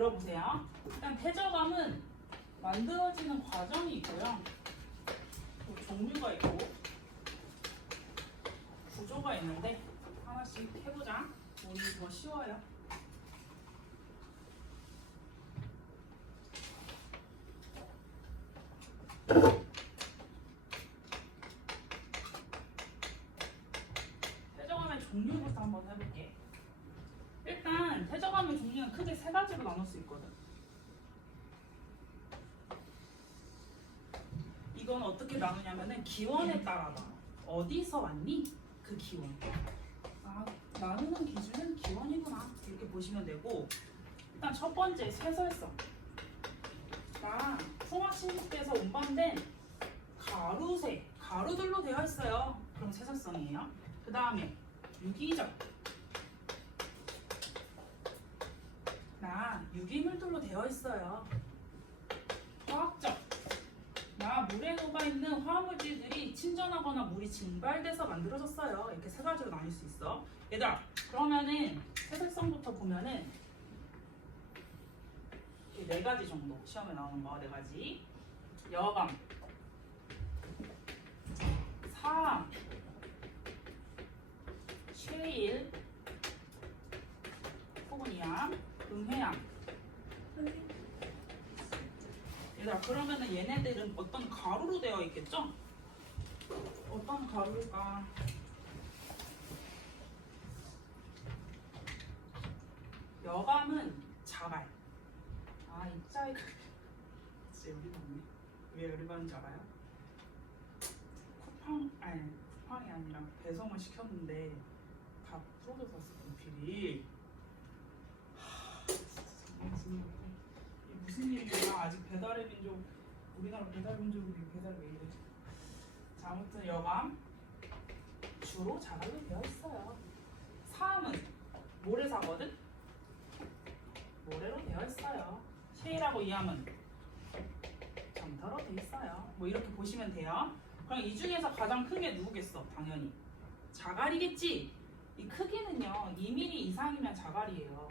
들어보세요. 일단 태저감은 만들어지는 과정이 있고요. 또 종류가 있고 구조가 있는데 하나씩 해보자. 오늘 더 쉬워요. 태저감의 종류부터 한번 해볼게. 일단 태저감의 종류는 크게 세 가지로 나눌 수 있거든. 이건 어떻게 나누냐면은 기원에 따라 나눠. 어디서 왔니? 그 기원. 아, 나누는 기준은 기원이구나. 이렇게 보시면 되고, 일단 첫 번째 세설성. 나 풍화신식대에서 운반된 가루새, 가루들로 되어 있어요. 그럼 세설성이에요. 그 다음에 유기적. 나 유기물들로 되어 있어요. 화학적. 나 물에 녹아있는 화학물질들이 침전하거나 물이 증발돼서 만들어졌어요. 이렇게 세 가지로 나뉠 수 있어. 얘들아, 그러면은 세설성부터 보면은 네 가지 정도 시험에 나오는 거 네 가지. 여감, 사암, 쉐일, 포근이암, 음해암. 얘들아, 그러면은 얘네들은 어떤 가루로 되어 있겠죠? 어떤 가루일까? 여감은 자갈. 아, 입자에 진짜 열이 받네. 왜 열이 받는지 알아요? 쿠팡이 아니라 배송을 시켰는데 다 풀어져서 분필이. 진짜 이게 무슨 일이야? 아직 배달의 민족, 우리나라 배달의 민족이 배달이 왜 이러지? 자, 아무튼 여감 주로 자갈로 되어 있어요. 사암은 모래사거든? 모래로 되어 있어요. 쉐일하고 이암은 점터로 되어 있어요. 뭐 이렇게 보시면 돼요. 그럼 이 중에서 가장 큰 게 누구겠어? 당연히 자갈이겠지? 이 크기는요 2mm 이상이면 자갈이에요.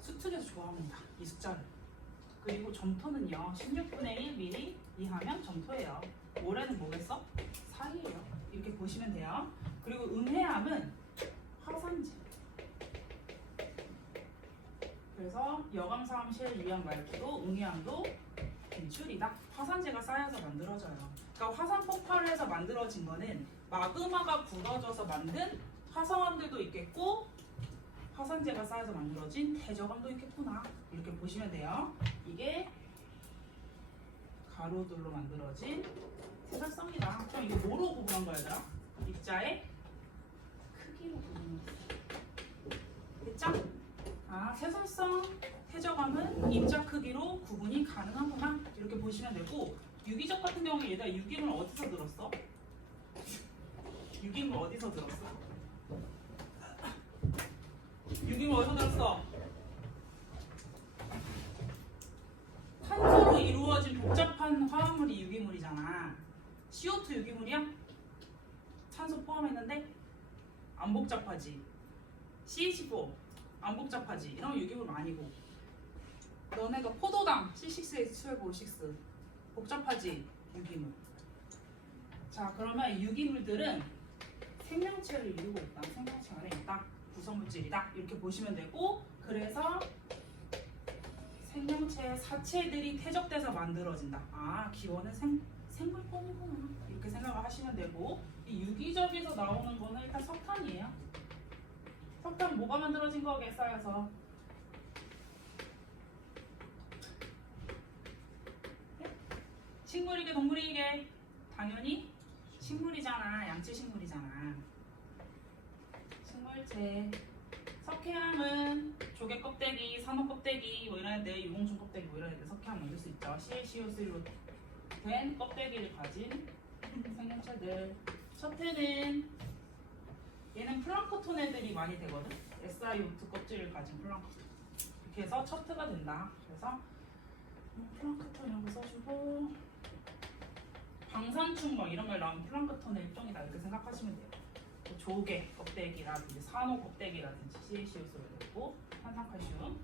수특에서 좋아합니다. 이 숫자를. 그리고 점토는요 16분의 1mm 이하면 점토예요. 모래는 뭐겠어? 사이예요. 이렇게 보시면 돼요. 그리고 음해암은 화산재. 그래서 여감사암, 실, 유암 말고도 음해암도 분출이다. 화산재가 쌓여서 만들어져요. 그러니까 화산 폭발을 해서 만들어진 거는 마그마가 굳어져서 만든 화성암들도 있겠고 화산재가 쌓여서 만들어진 태저감도 있겠구나. 이렇게 보시면 돼요. 이게 가루들로 만들어진 세설성이다. 그럼 이거 뭐로 구분한 거야, 얘들아? 입자의 크기로 구분했어. 됐죠? 아, 세설성, 태저감은 입자 크기로 구분이 가능하구나. 이렇게 보시면 되고, 유기적 같은 경우는 얘들아 유기물 어디서 들었어? 유기물 어디서 들었어? 유기물 어디서 들었어? 탄소로 이루어진 복잡한 화합물이 유기물이잖아. CO2 유기물이야? 탄소 포함했는데 안 복잡하지. CH4 안 복잡하지. 이런 유기물 아니고. 너네가 포도당 C6H12O6 복잡하지. 유기물. 자, 그러면 유기물들은 생명체를 이루고 있다. 생명체 안에 있다. 구성물질이다. 이렇게 보시면 되고, 그래서 생명체의 사체들이 퇴적돼서 만들어진다. 아, 기원은 생물뿐이구나. 이렇게 생각을 하시면 되고, 이 유기적에서 나오는 거는 일단 석탄이에요. 석탄 뭐가 만들어진 거게 쌓여서? 식물이게 동물이게? 당연히 식물이잖아. 양치식물이잖아. 식물체. 석회암은 조개 껍데기, 산호 껍데기 뭐 이런 애들, 유공충 껍데기 뭐 이런 애들 석회암 만들 수 있죠. CaCO3로 된 껍데기를 가진 생명체들. 첫 해는 얘는 플랑크톤 애들이 많이 되거든. SiO2 껍질을 가진 플랑크톤. 이렇게 해서 첫 해가 된다. 그래서 플랑크톤이라고 써주고, 방산충 막 이런 걸 나오면 플랑크톤의 일종이다. 이렇게 생각하시면 돼요. 조개 껍데기라든지 산호 껍데기라든지 CaCO3가 되고, 탄산칼슘.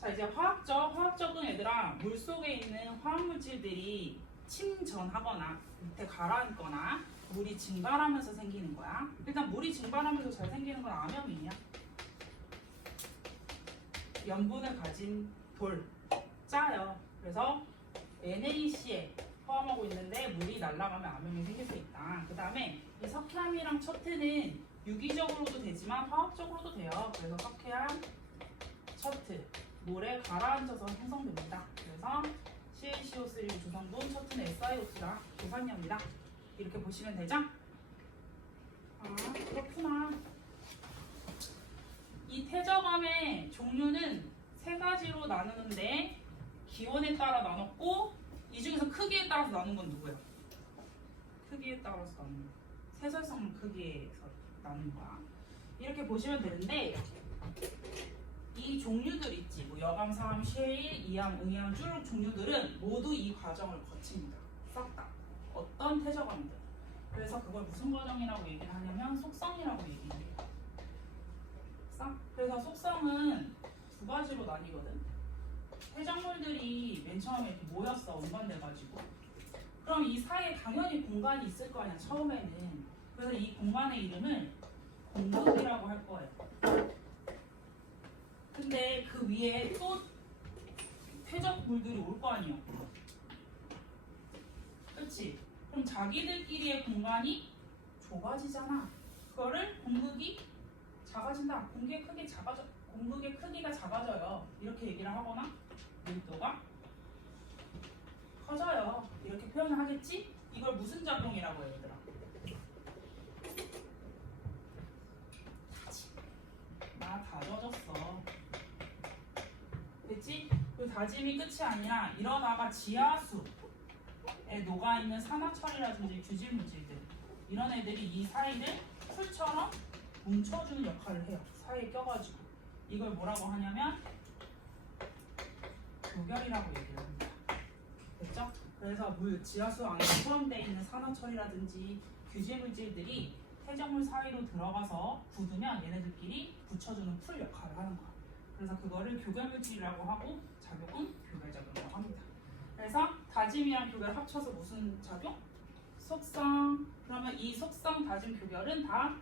자, 자, 이제 화학적은 얘들아, 물속에 있는 화학물질들이 침전하거나 밑에 가라앉거나 물이 증발하면서 생기는 거야. 일단 물이 증발하면서 잘 생기는 건 암염이야. 염분을 가진 돌, 짜요. 그래서 NaCl 포함하고 있는데 물이 날아가면 암염이 생길 수 있다. 그 다음에 이 석회암이랑 첩트는 유기적으로도 되지만 화학적으로도 돼요. 그래서 석회암, 첩트, 물에 가라앉아서 형성됩니다. 그래서 CaCO3 조성분, 첩트는 SiO2라 조산염이다. 이렇게 보시면 되죠? 아, 그렇구나. 이 태저감의 종류는 세 가지로 나누는데 기온에 따라 나눴고 이 중에서 크기에 따라서 나눈 건 누구야? 크기에 따라서 나눈 거. 세설성 크기에서 나눈 거야. 이렇게 보시면 되는데 이 종류들 있지. 뭐 여감, 사암, 쉐일, 이암, 응이암 쭉 종류들은 모두 이 과정을 거칩니다. 싹 다. 어떤 태저감들. 그래서 그걸 무슨 과정이라고 얘기를 하냐면 속성이라고 얘기해요. 그래서 속성은 두 가지로 나뉘거든. 해적물들이 맨 처음에 이렇게 모였어. 운반돼가지고. 그럼 이 사이에 당연히 공간이 있을 거 아니야. 처음에는. 그래서 이 공간의 이름을 공극이라고 할 거예요. 근데 그 위에 또 퇴적물들이 올 거 아니야. 그렇지? 그럼 자기들끼리의 공간이 좁아지잖아. 그거를 공극이 작아진다. 공극의 크기가 작아져요. 이렇게 얘기를 하거나 밀도가 커져요. 이렇게 표현을 하겠지? 이걸 무슨 작용이라고 해요, 얘들아? 나 다져졌어. 됐지? 그 다짐이 끝이 아니라 이러다가 지하수에 녹아있는 산화철이라든지 규질물질들 이런 애들이 이 사이를 풀처럼 뭉쳐주는 역할을 해요. 사이에 껴가지고. 이걸 뭐라고 하냐면 교결이라고 얘기를 합니다. 됐죠? 그래서 지하수 안에 포함되어 있는 산화철이라든지 규질물질들이 퇴적물 사이로 들어가서 굳으면 얘네들끼리 붙여주는 풀 역할을 하는 거야. 그래서 그거를 교결물질이라고 하고 작용은 교결작용이라고 합니다. 그래서 다짐이랑 교결 합쳐서 무슨 작용? 속성. 그러면 이 속성, 다짐, 교결은 다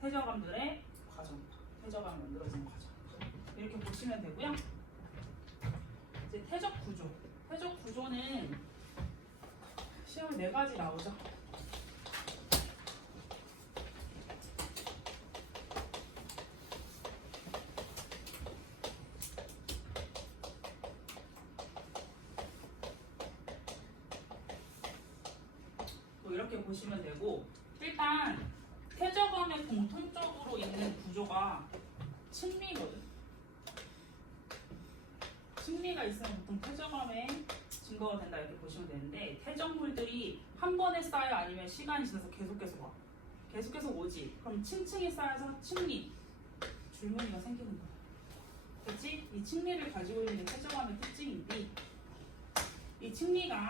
퇴적암들의 과정이다. 퇴적암이 만들어지는 과정. 이렇게 보시면 되고요. 이제 퇴적 구조. 퇴적 구조는 시험 4가지 나오죠. 이렇게 보시면 되고, 일단 퇴적암의 공통적으로 있는 구조가 층리거든. 층리가 있으면 보통 퇴적암의 증거가 된다 이렇게 보시면 되는데, 퇴적물들이 한 번에 쌓여 아니면 시간이 지나서 계속해서 와. 계속해서 오지. 그럼 층층이 쌓여서 층리, 줄무늬가 생기는 거야. 그렇지? 이 층리를 가지고 있는 퇴적암의 특징인데, 이 층리가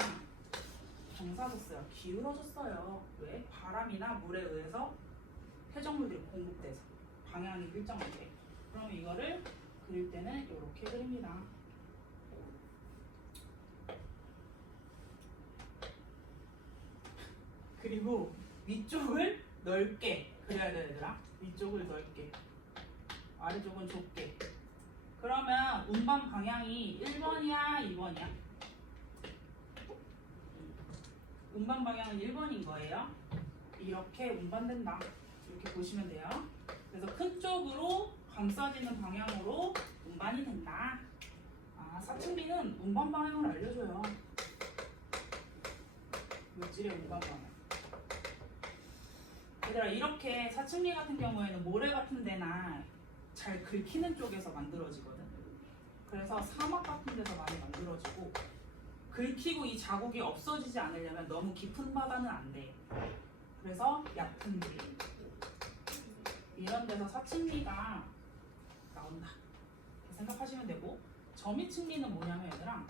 경사졌어요. 기울어졌어요. 왜? 바람이나 물에 의해서 퇴적물들이 공급돼서 방향이 일정하게. 그럼 이거를 그릴 때는 이렇게 그립니다. 그리고 위쪽을 넓게 그려야 돼, 얘들아. 위쪽을 넓게, 아래쪽은 좁게. 그러면 운반 방향이 1번이야, 2번이야? 운반 방향은 1번인 거예요. 이렇게 운반된다. 이렇게 보시면 돼요. 그래서 큰 쪽으로 감싸지는 방향으로 운반이 된다. 아, 사춘기는 운반 방향을 알려줘요. 물질의 운반 방향. 얘들아, 이렇게 사춘기 같은 경우에는 모래 같은 데나 잘 긁히는 쪽에서 만들어지거든. 그래서 사막 같은 데서 많이 만들어지고, 긁히고 이 자국이 없어지지 않으려면 너무 깊은 바다는 안 돼. 그래서 얕은 길 이런 데서 사층리가 나온다. 생각하시면 되고, 점이층리는 뭐냐면 얘들아,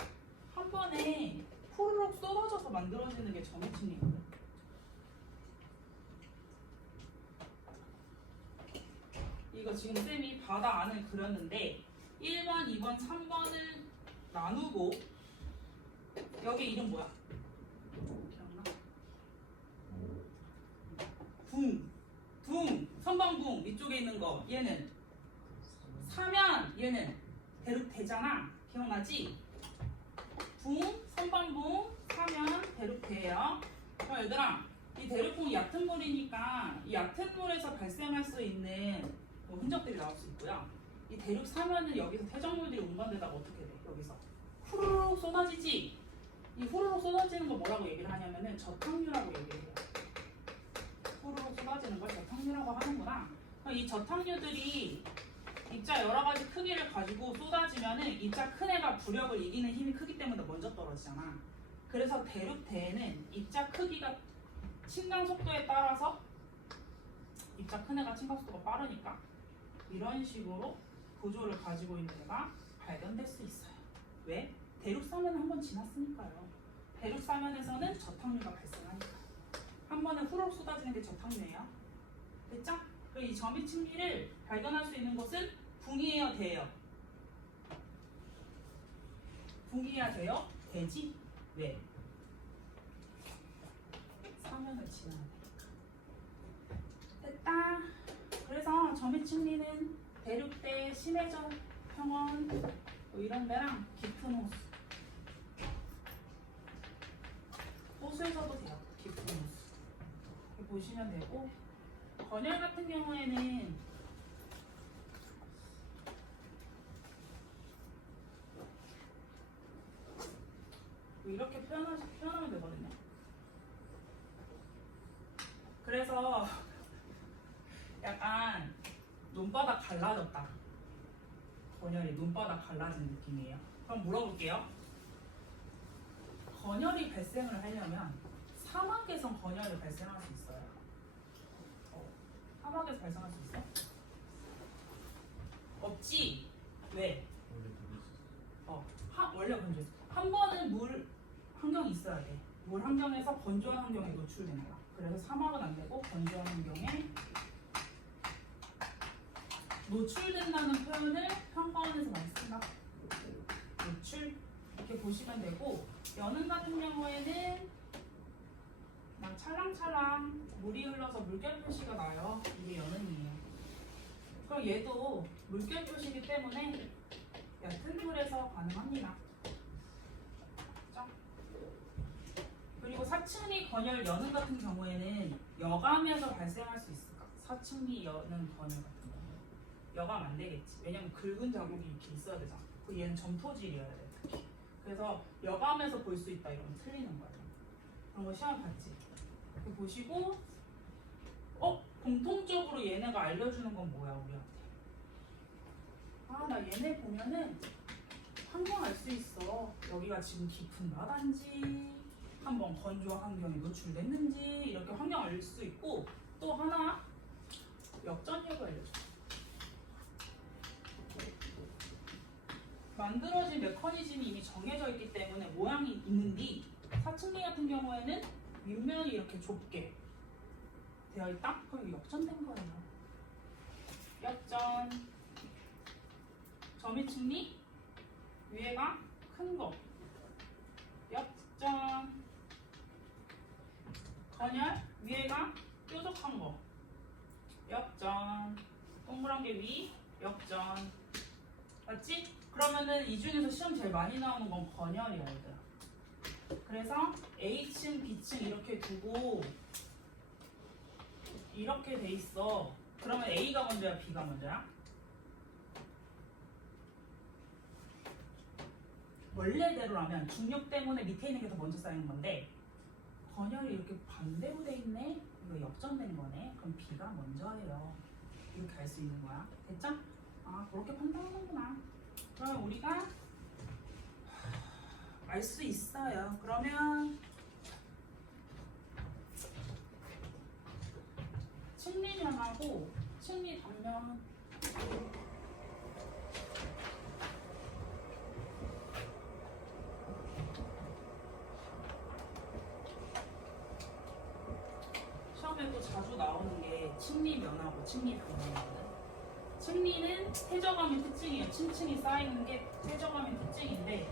한 번에 후루룩 쏟아져서 만들어지는 게 점이층리거든. 이거 지금 쌤이 바다 안을 그렸는데 1번, 2번, 3번을 나누고 여기 이름 뭐야? 기억나? 선방붕 이쪽에 있는 거 얘는 사면 얘는 대륙대잖아. 기억나지? 선방붕, 사면, 대륙대예요. 그럼 얘들아 이 대륙붕이 얕은 물이니까 이 얕은 물에서 발생할 수 있는 뭐 흔적들이 나올 수 있고요. 이 대륙 사면은 여기서 퇴적물들이 운반되다가 어떻게 돼? 여기서 후루룩 쏟아지지? 이 후루룩 쏟아지는 거 뭐라고 얘기를 하냐면은 저탕류라고 얘기를 해요. 후루룩 쏟아지는 걸 저탕류라고 하는구나. 그럼 이 저탕류들이 입자 여러 가지 크기를 가지고 쏟아지면은 입자 큰 애가 부력을 이기는 힘이 크기 때문에 먼저 떨어지잖아. 그래서 대륙대에는 입자 크기가 침강 속도에 따라서 입자 큰 애가 침강 속도가 빠르니까 이런 식으로 구조를 가지고 있는 애가 발견될 수 있어요. 왜? 대륙사면은 한번 지났으니까요. 대륙사면에서는 저탕류가 발생하니까. 한 번에 후루룩 쏟아지는 게 저탕류예요. 됐죠? 그리고 이 점이층리를 발견할 수 있는 곳은 붕이에요, 대예요? 붕이야 돼요? 되지? 왜? 사면을 지나야 되니까. 됐다. 그래서 점이층리는 대륙대, 심해전, 평원 뭐 이런 데랑 깊은 호수. 호수에서도 돼요. 깊은 호수. 이렇게 보시면 되고, 건열 같은 경우에는 이렇게 표현하면 되거든요. 그래서 약간 눈바닥 갈라졌다. 건열이 눈바닥 갈라진 느낌이에요. 그럼 물어볼게요. 건열이 발생을 하려면 사막에선 건열이 발생할 수 있어요. 사막에서 발생할 수 있어? 없지? 왜? 원래 건조했어. 한 번은 물 환경이 있어야 돼. 물 환경에서 건조한 환경에 노출되는 거야. 그래서 사막은 안 되고 건조한 환경에 노출된다는 표현을 평가원에서 많이 쓴다. 노출 이렇게 보시면 되고, 연은 같은 경우에는 그냥 찰랑찰랑 물이 흘러서 물결 표시가 나요. 이게 연은이에요. 그럼 얘도 물결 표시이기 때문에 얕은 물에서 가능합니다. 그렇죠? 그리고 사층리 건열 연은 같은 경우에는 여감에서 발생할 수 있을까? 사층리 연은 건열 같은 경우 여감 안 되겠지. 왜냐면 긁은 자국이 이렇게 있어야 되잖아. 그 얘는 점토질이어야 돼. 특히. 그래서 여감에서 볼 수 있다 이러면 틀리는 거예요. 그런 거 시험 봤지? 이렇게 보시고, 공통적으로 얘네가 알려주는 건 뭐야 우리한테? 나 얘네 보면은 환경 알 수 있어. 여기가 지금 깊은 바다인지, 한번 건조한 환경에 노출됐는지 이렇게 환경 알 수 있고, 또 하나 역전력을 알려줘. 만들어진 메커니즘이 이미 정해져 있기 때문에 모양이 있는데, 사층리 같은 경우에는 윗면이 이렇게 좁게 되어 있다? 그럼 역전된 거예요. 역전. 점이층리 위에가 큰 거. 역전. 건열 위에가 뾰족한 거. 역전. 동그란 게 위. 역전. 맞지? 그러면은 이 중에서 시험 제일 많이 나오는 건 건열이야, 얘들아. 그래서 A층, B층 이렇게 두고 이렇게 돼 있어. 그러면 A가 먼저야, B가 먼저야? 원래대로라면 중력 때문에 밑에 있는 게 더 먼저 쌓이는 건데, 건열이 이렇게 반대로 돼 있네? 이거 역전된 거네? 그럼 B가 먼저예요. 이렇게 알 수 있는 거야. 됐죠? 그렇게 판단하는구나. 그러면 우리가 알 수 있어요. 그러면 층리면하고 층리 단면 시험에 또 자주 나오는 게 층리면하고 층리 단면이거든. 층리는 퇴적암의 특징이에요. 층층이 쌓이는 게 퇴적암의 특징인데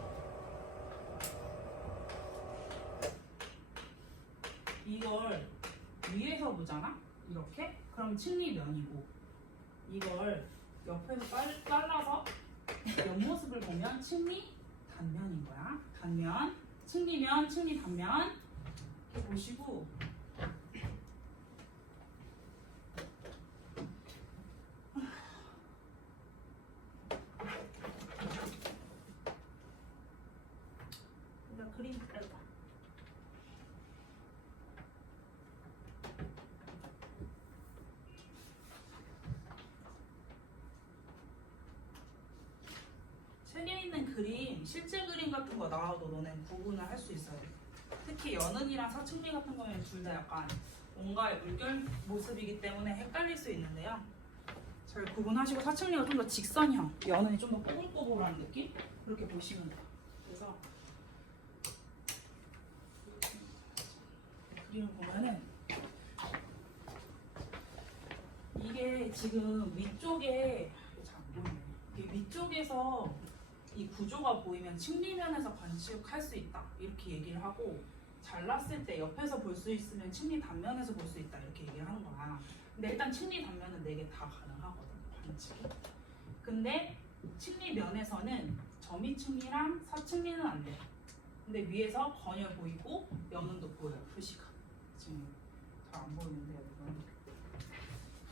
이걸 위에서 보잖아? 이렇게? 그럼 층리면이고 이걸 옆에서 잘라서 옆모습을 보면 층리 단면인 거야. 단면, 층리면, 층리 단면 이렇게 보시고 일단 그림 빼봐. 책에 있는 그림, 실제 그림 같은 거 나와도 너네 구분을 할 수 있어요. 특히 연은이랑 사춘기 같은 거는 둘 다 약간 뭔가의 물결 모습이기 때문에 헷갈릴 수 있는데요. 잘 구분하시고 사춘기가 좀 더 직선형, 연은이 좀 더 꼬불꼬불한 느낌? 그렇게 보시면 돼요. 그래서 그림을 보면은 이게 지금 위쪽에 잘 안 보이네. 이게 위쪽에서 이 구조가 보이면 층리면에서 관측할 수 있다 이렇게 얘기를 하고 잘랐을 때 옆에서 볼 수 있으면 층리 단면에서 볼 수 있다 이렇게 얘기를 하는 거야. 근데 일단 층리 단면은 4개 다 가능하거든 관측이. 근데 층리면에서는 점이층리랑 사층리는 안 돼. 근데 위에서 건열 보이고 연은도 보여요. 표시가 지금 잘 안 보이는데 여기는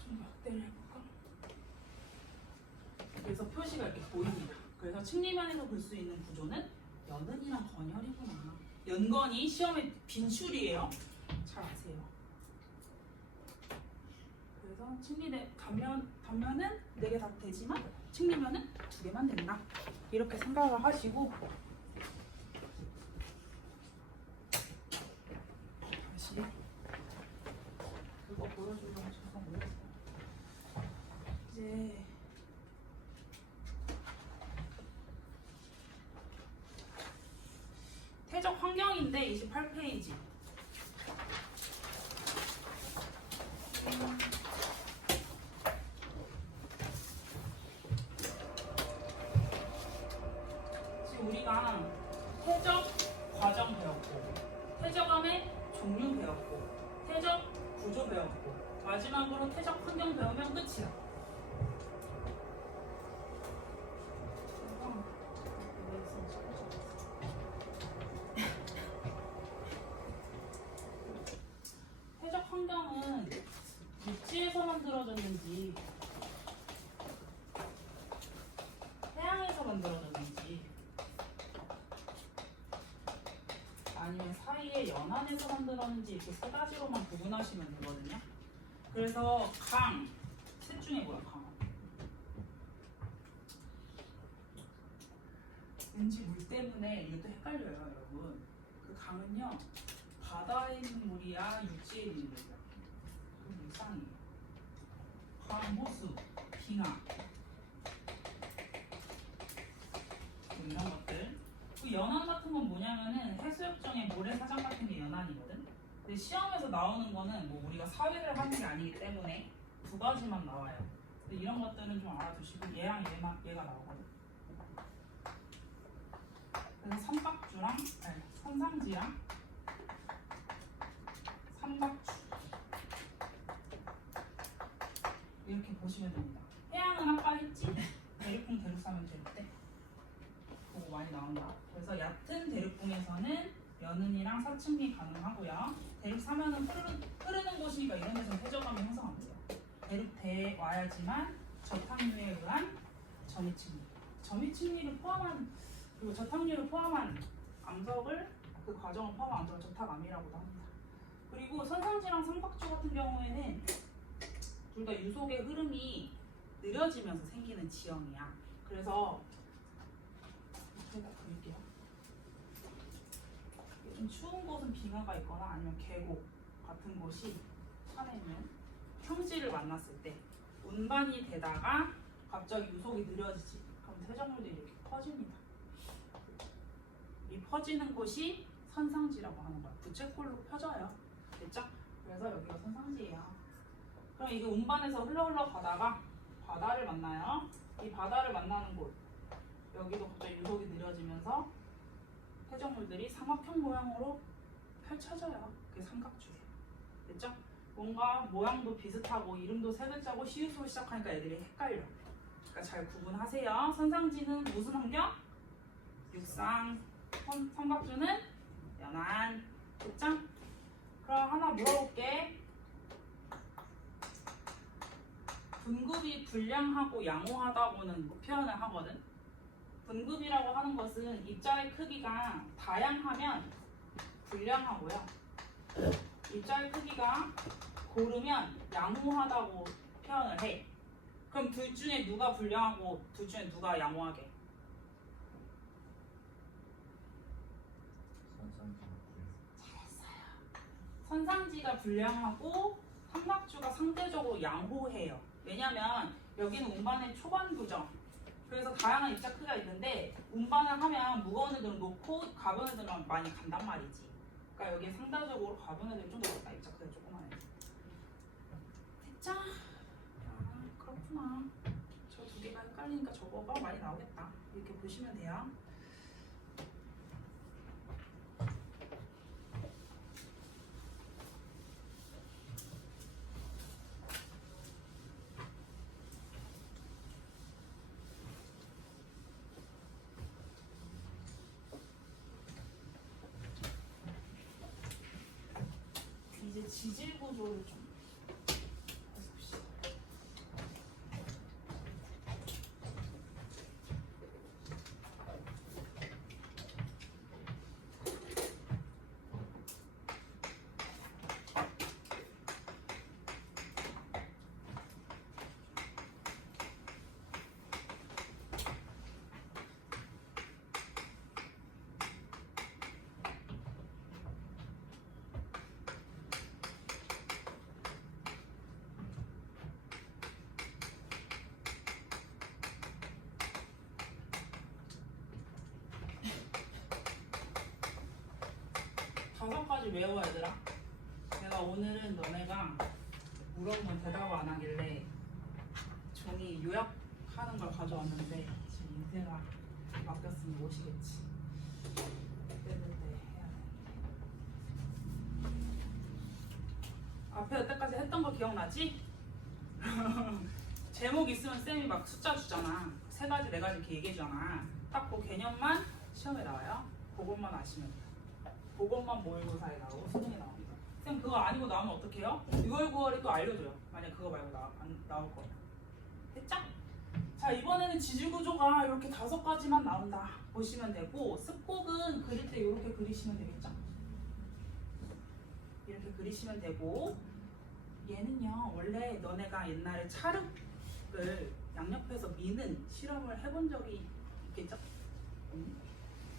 좀 확대를 해볼까? 그래서 표시가 이렇게 보입니다. 그래서 층리면에서 볼 수 있는 구조는 연은이랑 건열이구나. 연건이 시험에 빈출이에요. 잘 아세요. 그래서 단면은 4개 다 되지만 층리면은 2개만 된다. 이렇게 생각을 하시고 다시 그거 보여주려고 잠깐 올렸어요. 이제 퇴적 환경인데 28페이지. 지금 우리가 퇴적 과정 배웠고, 퇴적암의 종류 배웠고, 퇴적 구조 배웠고, 마지막으로 퇴적 환경 배우면 끝이야. 퇴적 환경은 육지에서 만들어졌는지 해양에서 만들어졌는지 아니면 사이에 연안에서 만들었는지 이렇게 3가지로만 구분하시면 되거든요. 그래서 강, 셋 중에 뭐야 강? 왠지 물 때문에 이것도 헷갈려요 여러분. 그 강은요 바다에 있는 물이야 육지에 있는 물이야. 그 이상이에요. 강, 호수, 빙하 뭐 이런 것들. 그 연안 같은 건 뭐냐면은 해수욕장의 모래사장 같은 게 연안이거든. 근데 시험에서 나오는 거는 뭐 우리가 사회를 하는 게 아니기 때문에 2가지만 나와요. 근데 이런 것들은 좀 알아두시고 얘랑 얘가 나오거든. 그래서 선상지랑 삼각주 이렇게 보시면 됩니다. 해양은 아까 했지? 대륙풍, 대륙사면, 대륙대 그거 많이 나온다. 그래서 얕은 대륙풍에서는 연은이랑 사층리 가능하고요. 대륙사면은 흐르는 곳이니까 이런 데서는 퇴적암이 형성합니다. 대륙대에 와야지만 저탕류에 의한 점이층리, 점이층리를 포함한 그리고 저탕류를 포함한 암석을 그 과정을 포함한 암석을 저탁암이라고도 합니다. 그리고 선상지랑 삼각주 같은 경우에는 둘 다 유속의 흐름이 느려지면서 생기는 지형이야. 그래서 제가 그릴게요. 좀 추운 곳은 빙하가 있거나 아니면 계곡 같은 곳이 산에 있는 평지를 만났을 때 운반이 되다가 갑자기 유속이 느려지지. 그럼 퇴적물도 이렇게 퍼집니다. 이 퍼지는 곳이 선상지라고 하는 거야. 부채꼴로 펴져요. 됐죠? 그래서 여기가 선상지예요. 그럼 이게 운반에서 흘러 가다가 바다를 만나요. 이 바다를 만나는 곳 여기도 갑자기 유속이 느려지면서 해적물들이 삼각형 모양으로 펼쳐져요. 그게 삼각주예요. 됐죠? 뭔가 모양도 비슷하고 이름도 세 글자고 시옷으로 시작하니까 애들이 헷갈려. 그러니까 잘 구분하세요. 선상지는 무슨 환경? 육상. 삼각주는 연안. 됐죠? 그럼 하나 물어볼게. 분급이 불량하고 양호하다고는 표현을 하거든. 분급이라고 하는 것은 입자의 크기가 다양하면 불량하고요. 입자의 크기가 고르면 양호하다고 표현을 해. 그럼 둘 중에 누가 불량하고 둘 중에 누가 양호하게? 잘했어요. 선상지가 불량하고 삼각주가 상대적으로 양호해요. 왜냐면 여기는 운반의 초반부죠. 그래서 다양한 입자 크기가 있는데 운반을 하면 무거운 애들은 놓고 가벼운 애들은 많이 간단 말이지. 그러니까 여기에 상대적으로 가벼운 애들이 좀 더 많다. 입자 크기가 조그만 애들. 됐죠? 아, 그렇구나. 저 두 개가 헷갈리니까 저거가 많이 나오겠다. 이렇게 보시면 돼요. 이제 지질 구조를 좀 해봅시다. 다섯 가지 외워 얘들아. 내가 오늘은 너네가 물어보면 대답을 안 하길래 종이 요약하는 걸 가져왔는데 지금 인쇄가 맡겼으니 오시겠지. 그랬는데 해야 돼. 앞에 여태까지 했던 거 기억나지? 제목 있으면 쌤이 막 숫자 주잖아. 세 가지, 네 가지 이렇게 얘기해주잖아. 딱 그 개념만 시험에 나와요. 그것만 아시면 돼요. 그것만 모의고사에 나오고 수능에 나옵니다. 쌤 그거 아니고 나오면 어떡해요? 6월, 9월에 또 알려줘요. 만약 그거 말고 안 나올 거면. 됐죠? 자, 이번에는 지질구조가 이렇게 다섯 가지만 나온다 보시면 되고, 습곡은 그릴 때 이렇게 그리시면 되겠죠? 이렇게 그리시면 되고, 얘는요 원래 너네가 옛날에 찰흙을 양옆에서 미는 실험을 해본 적이 있겠죠?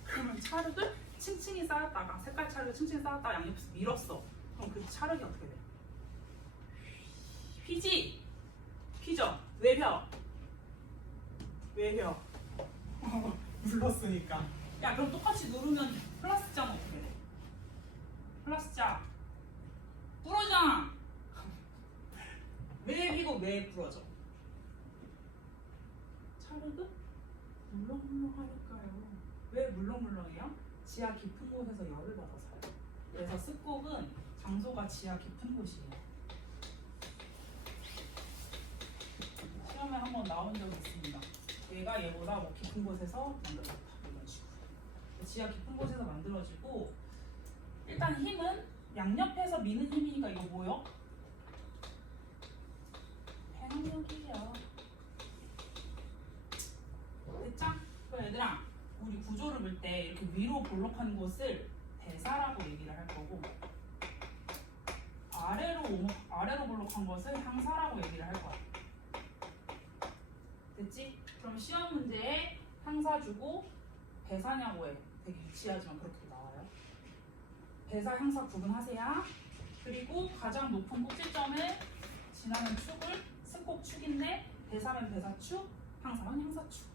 그러면 찰흙을 층층이 쌓았다가, 색깔 찰흙을 층층이 쌓았다가 양옆에서 밀었어. 그럼 그 찰흙이 어떻게 돼? 휘지? 휘죠? 외벼? 외벼. 눌렀으니까. 야, 그럼 똑같이 누르면 플라스틱 자는 어떻게 돼? 플라스틱 자 부러져. 왜 휘고 왜 부러져? 찰흙은 물렁물렁하니까요. 왜 물렁물렁해요? 지하 깊은 곳에서 열을 받아서요. 그래서 습곡은 장소가 지하 깊은 곳이에요. 시험에 한번 나온 적이 있습니다. 얘가 얘보다 뭐 깊은 곳에서 만들어졌다. 이런 식으로. 지하 깊은 곳에서 만들어지고, 일단 힘은 양옆에서 미는 힘이니까 이거 뭐요? 해능력이에요. 됐죠? 그럼 얘들아, 우리 구조를 볼 때 이렇게 위로 볼록한 곳을 대사라고 얘기를 할 거고, 아래로 볼록한 것을 항사라고 얘기를 할 거야. 됐지? 그럼 시험 문제에 항사 주고 대사냐고 해. 되게 유치하지만 그렇게 나와요. 대사, 항사 구분하세요. 그리고 가장 높은 꼭지점을 지나는 축을 습곡축인데, 대사면 대사축, 항사면 항사축.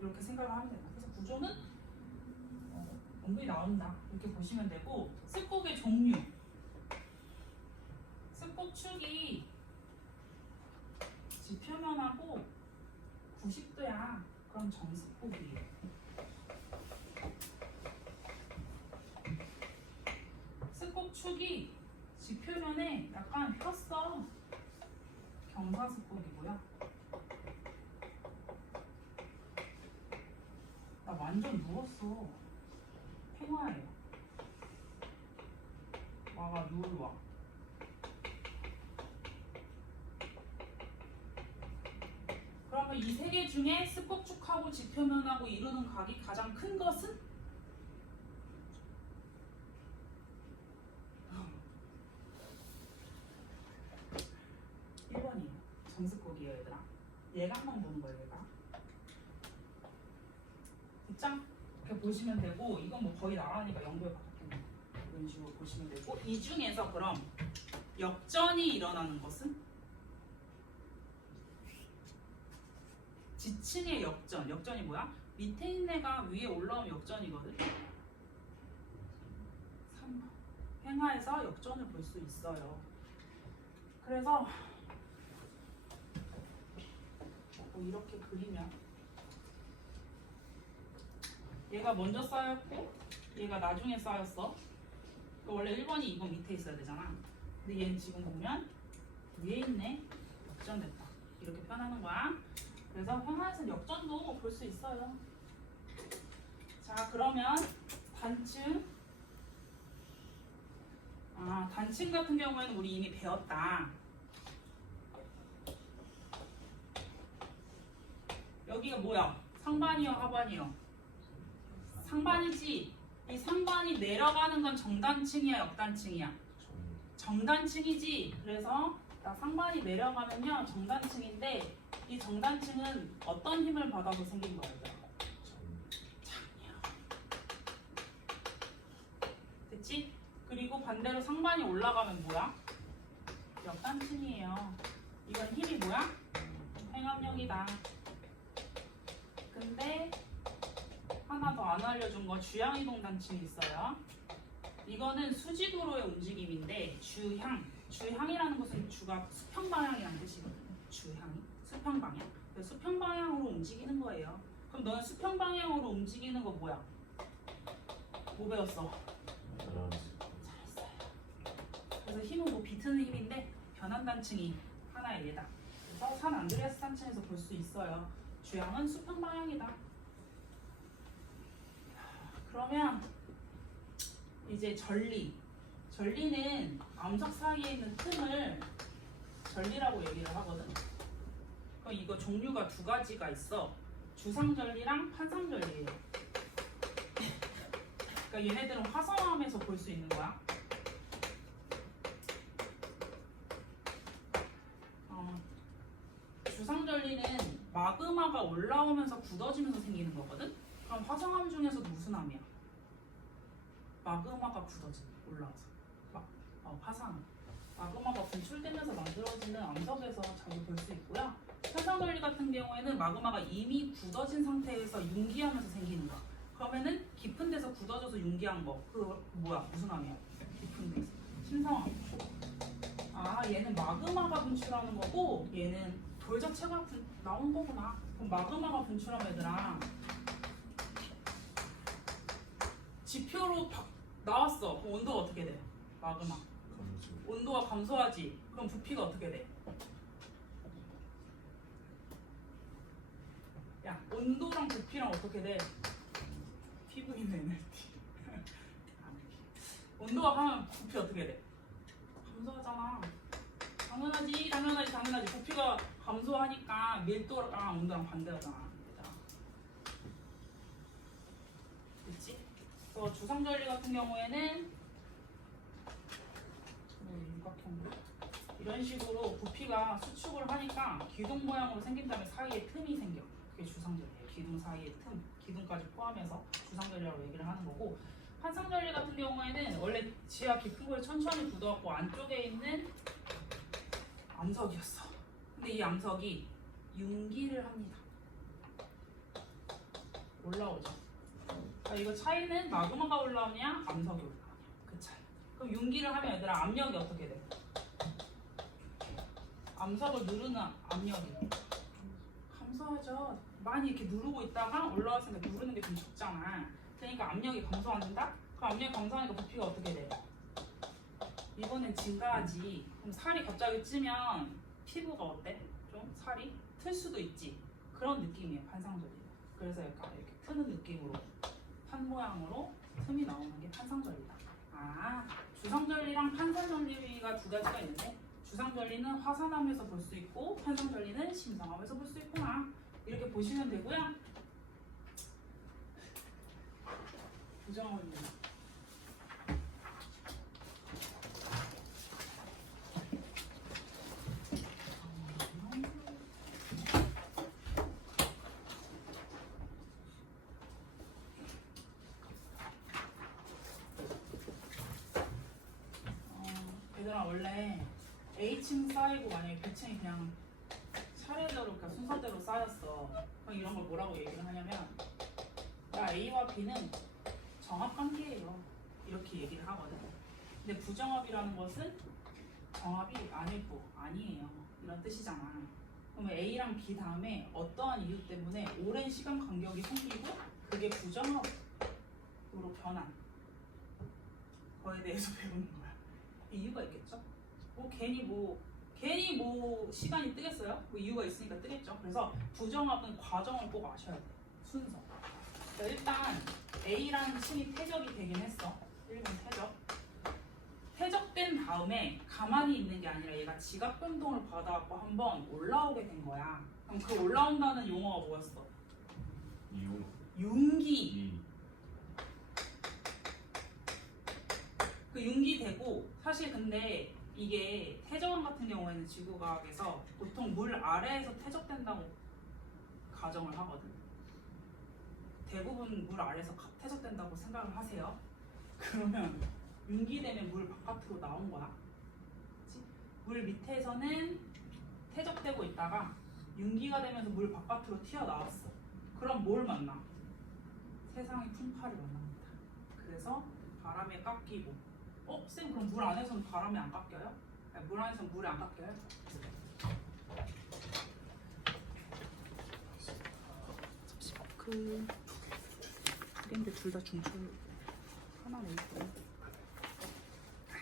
이렇게 생각을 하면 된다. 그래서 구조는 은근히 나온다. 이렇게 보시면 되고, 습곡의 종류. 습곡축이 지표면하고 그럼 정습폭이에요. 습곡축이 지표면에 약간 폈어. 경사습곡이고요. 나 완전 누웠어. 팽화예요. 와가 누울와. 그러면 이 세 개 중에 습곡축하고 지표면하고 이루는 각이 가장 큰 것은? 1번이에요. 정습곡이에요, 얘들아. 얘가 한번 보는 거예요, 얘가. 됐죠? 이렇게 보시면 되고, 이건 뭐 거의 나라니까 영도에 가깝겠네. 이런 식으로 보시면 되고, 이 중에서 그럼 역전이 일어나는 것은? 지층의 역전. 역전이 뭐야? 밑에 있는 애가 위에 올라오면 역전이거든. 3번. 행하에서 역전을 볼 수 있어요. 그래서 뭐 이렇게 그리면 얘가 먼저 쌓였고 얘가 나중에 쌓였어. 원래 1번이 이건 밑에 있어야 되잖아. 근데 얘는 지금 보면 위에 있네. 역전됐다. 이렇게 표현하는 거야. 그래서 행하에서 역전도 볼 수 있어요. 자, 그러면 단층. 단층 같은 경우에는 우리 이미 배웠다. 여기가 뭐야? 상반이요, 하반이요? 상반이지. 이 상반이 내려가는 건 정단층이야, 역단층이야? 정단층이지. 그래서 나 상반이 내려가면요, 정단층인데 이 정단층은 어떤 힘을 받아서 생긴 거예요? 장력. 됐지? 그리고 반대로 상반이 올라가면 뭐야? 역단층이에요. 이건 힘이 뭐야? 행압력이다. 근데 하나 더 안 알려준 거 주향이동 단층이 있어요. 이거는 수직으로의 움직임인데 주향이라는 것은 주가 수평 방향이라는 뜻이거든요. 주향이 수평 방향. 그래서 수평 방향으로 움직이는 거예요. 그럼 너는 수평 방향으로 움직이는 거 뭐야? 뭐 배웠어? 잘했어요. 그래서 힘은 뭐 비트는 힘인데 변환 단층이 하나의 예다. 그래서 산 안드레아스 단층에서 볼 수 있어요. 주향은 수평 방향이다. 그러면 이제 전리는 암석 사이에 있는 틈을 전리라고 얘기를 하거든. 그럼 이거 종류가 두 가지가 있어. 주상전리랑 판상전리예요. 그러니까 얘네들은 화성암에서 볼 수 있는 거야. 주상전리는 마그마가 올라오면서 굳어지면서 생기는 거거든. 그럼 화성암 중에서도 무슨 암이야? 마그마가 굳어지 올라와서 화산. 마그마가 분출되면서 만들어지는 암석에서 자주 볼 수 있고요. 판상전리 같은 경우에는 마그마가 이미 굳어진 상태에서 융기하면서 생기는 거야. 그러면은 깊은 데서 굳어져서 융기한 거. 그 뭐야? 무슨 암이야? 깊은 데서. 신성암. 얘는 마그마가 분출하는 거고 얘는 돌 자체가 나온 거구나. 그럼 마그마가 분출하면 얘들아 지표로 나왔어. 그럼 온도가 어떻게 돼? 마그마. 온도가 감소하지. 그럼 부피가 어떻게 돼? 야, 온도랑 부피랑 어떻게 돼? PV는 NLT. 온도가 가면 부피 어떻게 돼? 감소하잖아. 당연하지. 부피가 감소하니까 밀도랑 온도랑 반대하잖아. 그치? 그래서 주상전리 같은 경우에는 이런 식으로 부피가 수축을 하니까 기둥 모양으로 생긴 다음에 사이에 틈이 생겨. 그게 주상전리예요. 기둥 사이에 틈, 기둥까지 포함해서 주상전리라고 얘기를 하는 거고, 판상전리 같은 경우에는 원래 지하 깊은 곳에 천천히 굳어갖고 안쪽에 있는 암석이었어. 근데 이 암석이 융기를 합니다. 올라오죠. 그러니까 이거 차이는 마그마가 올라오냐, 암석이 올라오냐. 그 차이. 그럼 융기를 하면 얘들아 압력이 어떻게 돼? 암석을 누르는 압력이 감소하죠. 많이 이렇게 누르고 있다가 올라왔으니까 누르는 게 좀 적잖아. 그러니까 압력이 감소한다? 그럼 압력이 감소하니까 부피가 어떻게 돼? 이번엔 증가하지. 그럼 살이 갑자기 찌면 피부가 어때? 좀 살이 틀 수도 있지. 그런 느낌이에요, 판상절리. 그래서 약간 이렇게 트는 느낌으로 판 모양으로 틈이 나오는 게 판상절리다. 아, 주상절리랑 판상절리가 두 가지가 있는데 주상절리는 화산암에서 볼 수 있고 판상절리는 심상암에서 볼 수 있구나. 이렇게 보시면 되고요. 부정원입니다. 얘들아 원래 A층 쌓이고 만약에 B층이 그냥 차례대로 그러니까 순서대로 쌓였어. 그럼 이런 걸 뭐라고 얘기를 하냐면 야 A와 B는 정합관계예요. 이렇게 얘기를 하거든. 근데 부정합이라는 것은 정합이 아니고 아니에요. 이런 뜻이잖아. 그러면 A랑 B 다음에 어떠한 이유 때문에 오랜 시간 간격이 생기고 그게 부정합으로 변한 거에 대해서 배우는 거야. 이유가 있겠죠? 괜히 시간이 뜨겠어요? 뭐 이유가 있으니까 뜨겠죠. 그래서 부정합은 과정을 꼭 아셔야 돼. 순서. 자, 일단 A라는 층이 퇴적이 되긴 했어. 1번 퇴적. 퇴적된 다음에 가만히 있는 게 아니라 얘가 지각 변동을 받아갖고 한번 올라오게 된 거야. 그럼 그 올라온다는 용어가 뭐였어? 융기. 그 융기되고 사실 근데 이게 퇴적암 같은 경우에는 지구과학에서 보통 물 아래에서 퇴적된다고 가정을 하거든. 대부분 물 아래에서 퇴적된다고 생각을 하세요. 그러면 융기되면 물 바깥으로 나온 거야. 그치? 물 밑에서는 퇴적되고 있다가 융기가 되면서 물 바깥으로 튀어나왔어. 그럼 뭘 만나? 세상의 풍파를 만납니다. 그래서 바람에 깎이고 쌤 그럼 물 안에서는 바람이 안 깎여요? 아니, 물 안에서는 물이 안 깎여요? 잠시만 두 개인데 둘 다 중출 하나는 있고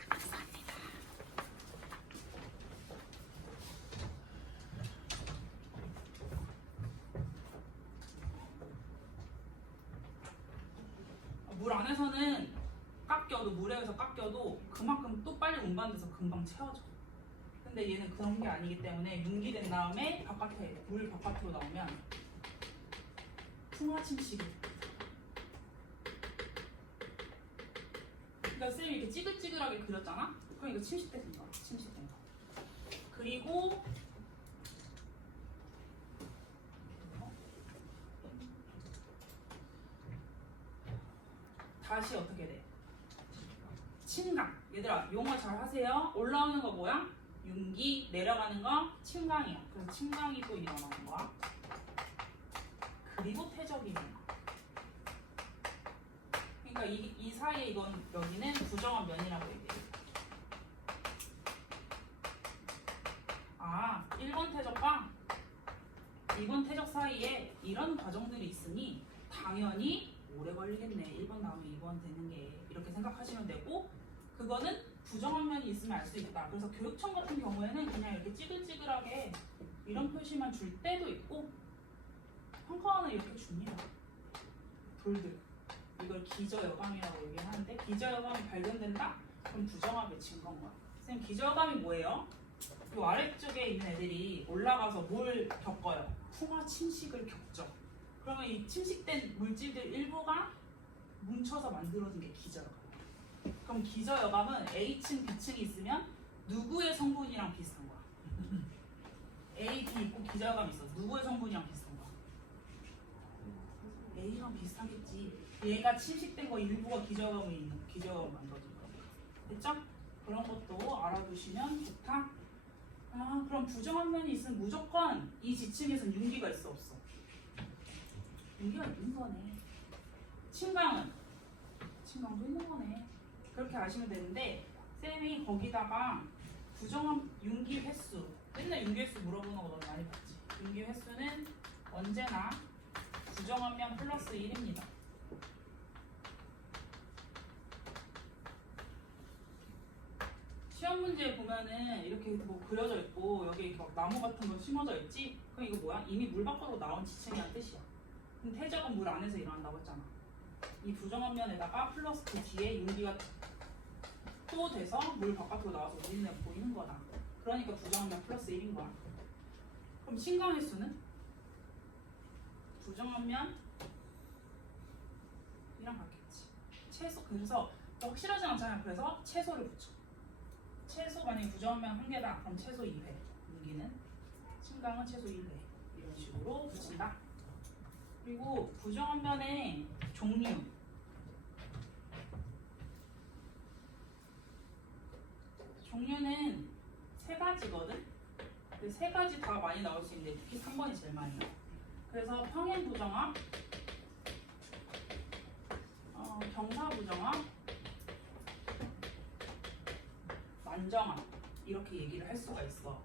감사합니다. 물 안에서는 깎여도 물에서 깎여도 그만큼 또 빨리 운반돼서 금방 채워져. 근데 얘는 그런 게 아니기 때문에 융기된 다음에 바깥에 물 바깥으로 나오면 풍화 침식이. 그러니까 쌤이 이렇게 찌글찌글하게 그렸잖아. 그럼 이거 침식된 거, 침식된 거. 그리고 다시 어떻게 돼? 침강. 얘들아 용어 잘 하세요. 올라오는 거 뭐야? 융기, 내려가는 거 침강이야. 그래서 침강이 또 일어나는 거야. 그리고 퇴적이 일어나. 그러니까 이 사이에 이건 여기는 부정한 면이라고 얘기해요. 아, 1번 퇴적과 2번 퇴적 사이에 이런 과정들이 있으니 당연히 오래 걸리겠네. 1번 다음에 2번 되는 게 이렇게 생각하시면 되고 그거는 부정한 면이 있으면 알 수 있다. 그래서 교육청 같은 경우에는 그냥 이렇게 찌글찌글하게 이런 표시만 줄 때도 있고 평가원은 이렇게 줍니다. 돌들. 이걸 기저여감이라고 얘기하는데 기저여감이 발견된다? 그럼 부정하게 증거인 거야. 선생님 기저여감이 뭐예요? 이 아래쪽에 있는 애들이 올라가서 뭘 겪어요? 풍화 침식을 겪죠. 그러면 이 침식된 물질들 일부가 뭉쳐서 만들어진 게 기저여감. 그럼 기저여감은 A층, B층이 있으면 누구의 성분이랑 비슷한 거야? A, B 있고 기저여감이 있어. 누구의 성분이랑 비슷한 거야? A랑 비슷하겠지. 얘가 침식된 거 일부가 기저여감이 있는 기저여감 만들어진 거야. 됐죠? 그런 것도 알아두시면 좋다. 아, 그럼 부정한 면이 있으면 무조건 이 지층에서는 융기가 있어 없어? 융기가 있는 거네. 침강은? 침강도 있는 거네. 그렇게 아시면 되는데 쌤이 거기다가 부정한 융기 횟수 맨날 융기 횟수 물어보는 거 너무 많이 봤지. 융기 횟수는 언제나 부정하면 플러스 1입니다. 시험 문제에 보면은 이렇게 뭐 그려져 있고 여기 이렇게 막 나무 같은 거 심어져 있지? 그럼 이거 뭐야? 이미 물 밖으로 나온 지층이란 뜻이야. 근데 태적은 물 안에서 일어난다고 했잖아. 이 부정한 면에다가 플러스 그 뒤에 윤기가 또 돼서 물 바깥으로 나와서 우리 눈에 보이는 거다. 그러니까 부정한 면 플러스 1인 거야. 그럼 신강의 수는? 부정한 면 1이랑 같겠지. 최소, 그래서 확실하지 않잖아요. 그래서 최소를 붙여. 최소 만약에 부정한 면 1개다. 그럼 최소 2회. 윤기는 신강은 최소 1회. 이런 식으로 붙인다. 그리고 부정한 면의 종류. 종류는 3가지거든? 근데 3가지 다 많이 나올 수 있는데 특히 3번이 제일 많이 나와. 그래서 평행 부정합, 경사 부정합, 난정합 이렇게 얘기를 할 수가 있어.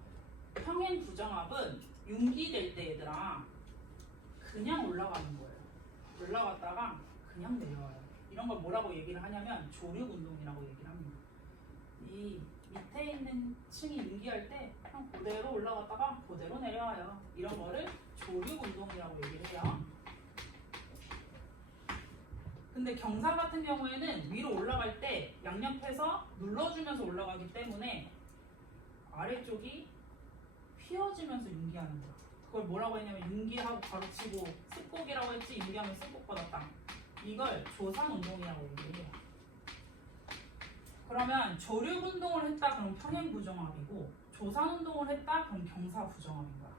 평행 부정합은 융기될 때 얘들아 그냥 올라가는 거예요. 올라갔다가 그냥 내려와요. 이런 걸 뭐라고 얘기를 하냐면 조륙 운동이라고 얘기를 합니다. 이 밑에 있는 층이 융기할 때 그냥 그대로 올라갔다가 그대로 내려와요. 이런 거를 조륙 운동이라고 얘기를 해요. 근데 경사 같은 경우에는 위로 올라갈 때 양옆에서 눌러주면서 올라가기 때문에 아래쪽이 휘어지면서 융기하는 거야. 그걸 뭐라고 했냐면 융기하고 가로치고 습곡이라고 했지. 융기하면 습곡받았다. 이걸 조산운동이라고 얘기해요. 그러면 조륙운동을 했다 그럼 평행부정합이고 조산운동을 했다 그럼 경사부정합인 거야.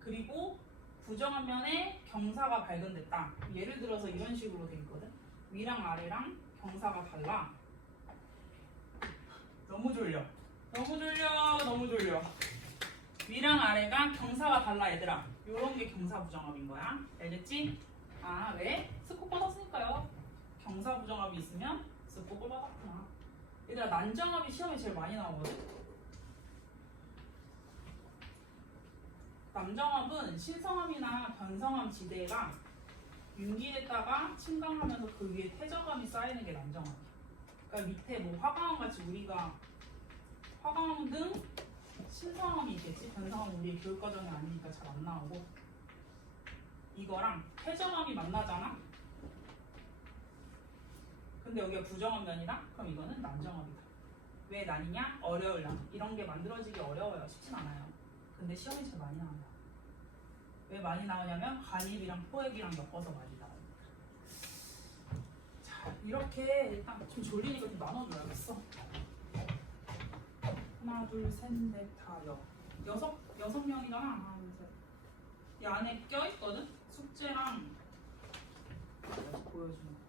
그리고 부정한 면에 경사가 발견됐다. 예를 들어서 이런 식으로 돼 있거든. 위랑 아래랑 경사가 달라. 너무 졸려. 너무 졸려. 너무 졸려. 위랑 아래가 경사가 달라 얘들아. 요런 게 경사부정합인 거야. 알겠지? 아 왜? 스코 받았으니까요. 경사부정합이 있으면 스코를 받았구나. 얘들아 난정합이 시험에 제일 많이 나오거든. 남정합은 신성함이나 변성함 지대가 융기됐다가 침강하면서 그 위에 퇴적함이 쌓이는 게 남정합이야. 그러니까 밑에 뭐 화강암 같이 우리가 화강암 등 신성함이 있겠지. 변성함은 우리 교육과정이 아니니까 잘 안 나오고 이거랑 퇴적함이 만나잖아. 근데 여기가 부정한 면이다? 그럼 이거는 난정합이다. 왜 난이냐? 어려울 난. 이런 게 만들어지기 어려워요. 쉽진 않아요. 근데 시험이 제일 많이 나와요. 왜 많이 나오냐면 간입이랑 포획이랑 엮어서 많이 나와요. 자, 이렇게 일단 좀 졸리니까 좀 나눠줘야겠어. 하나, 둘, 셋, 넷, 다, 여섯 명이잖아. 하나, 둘, 셋. 이 안에 껴있거든? 숙제랑 보여주는 거.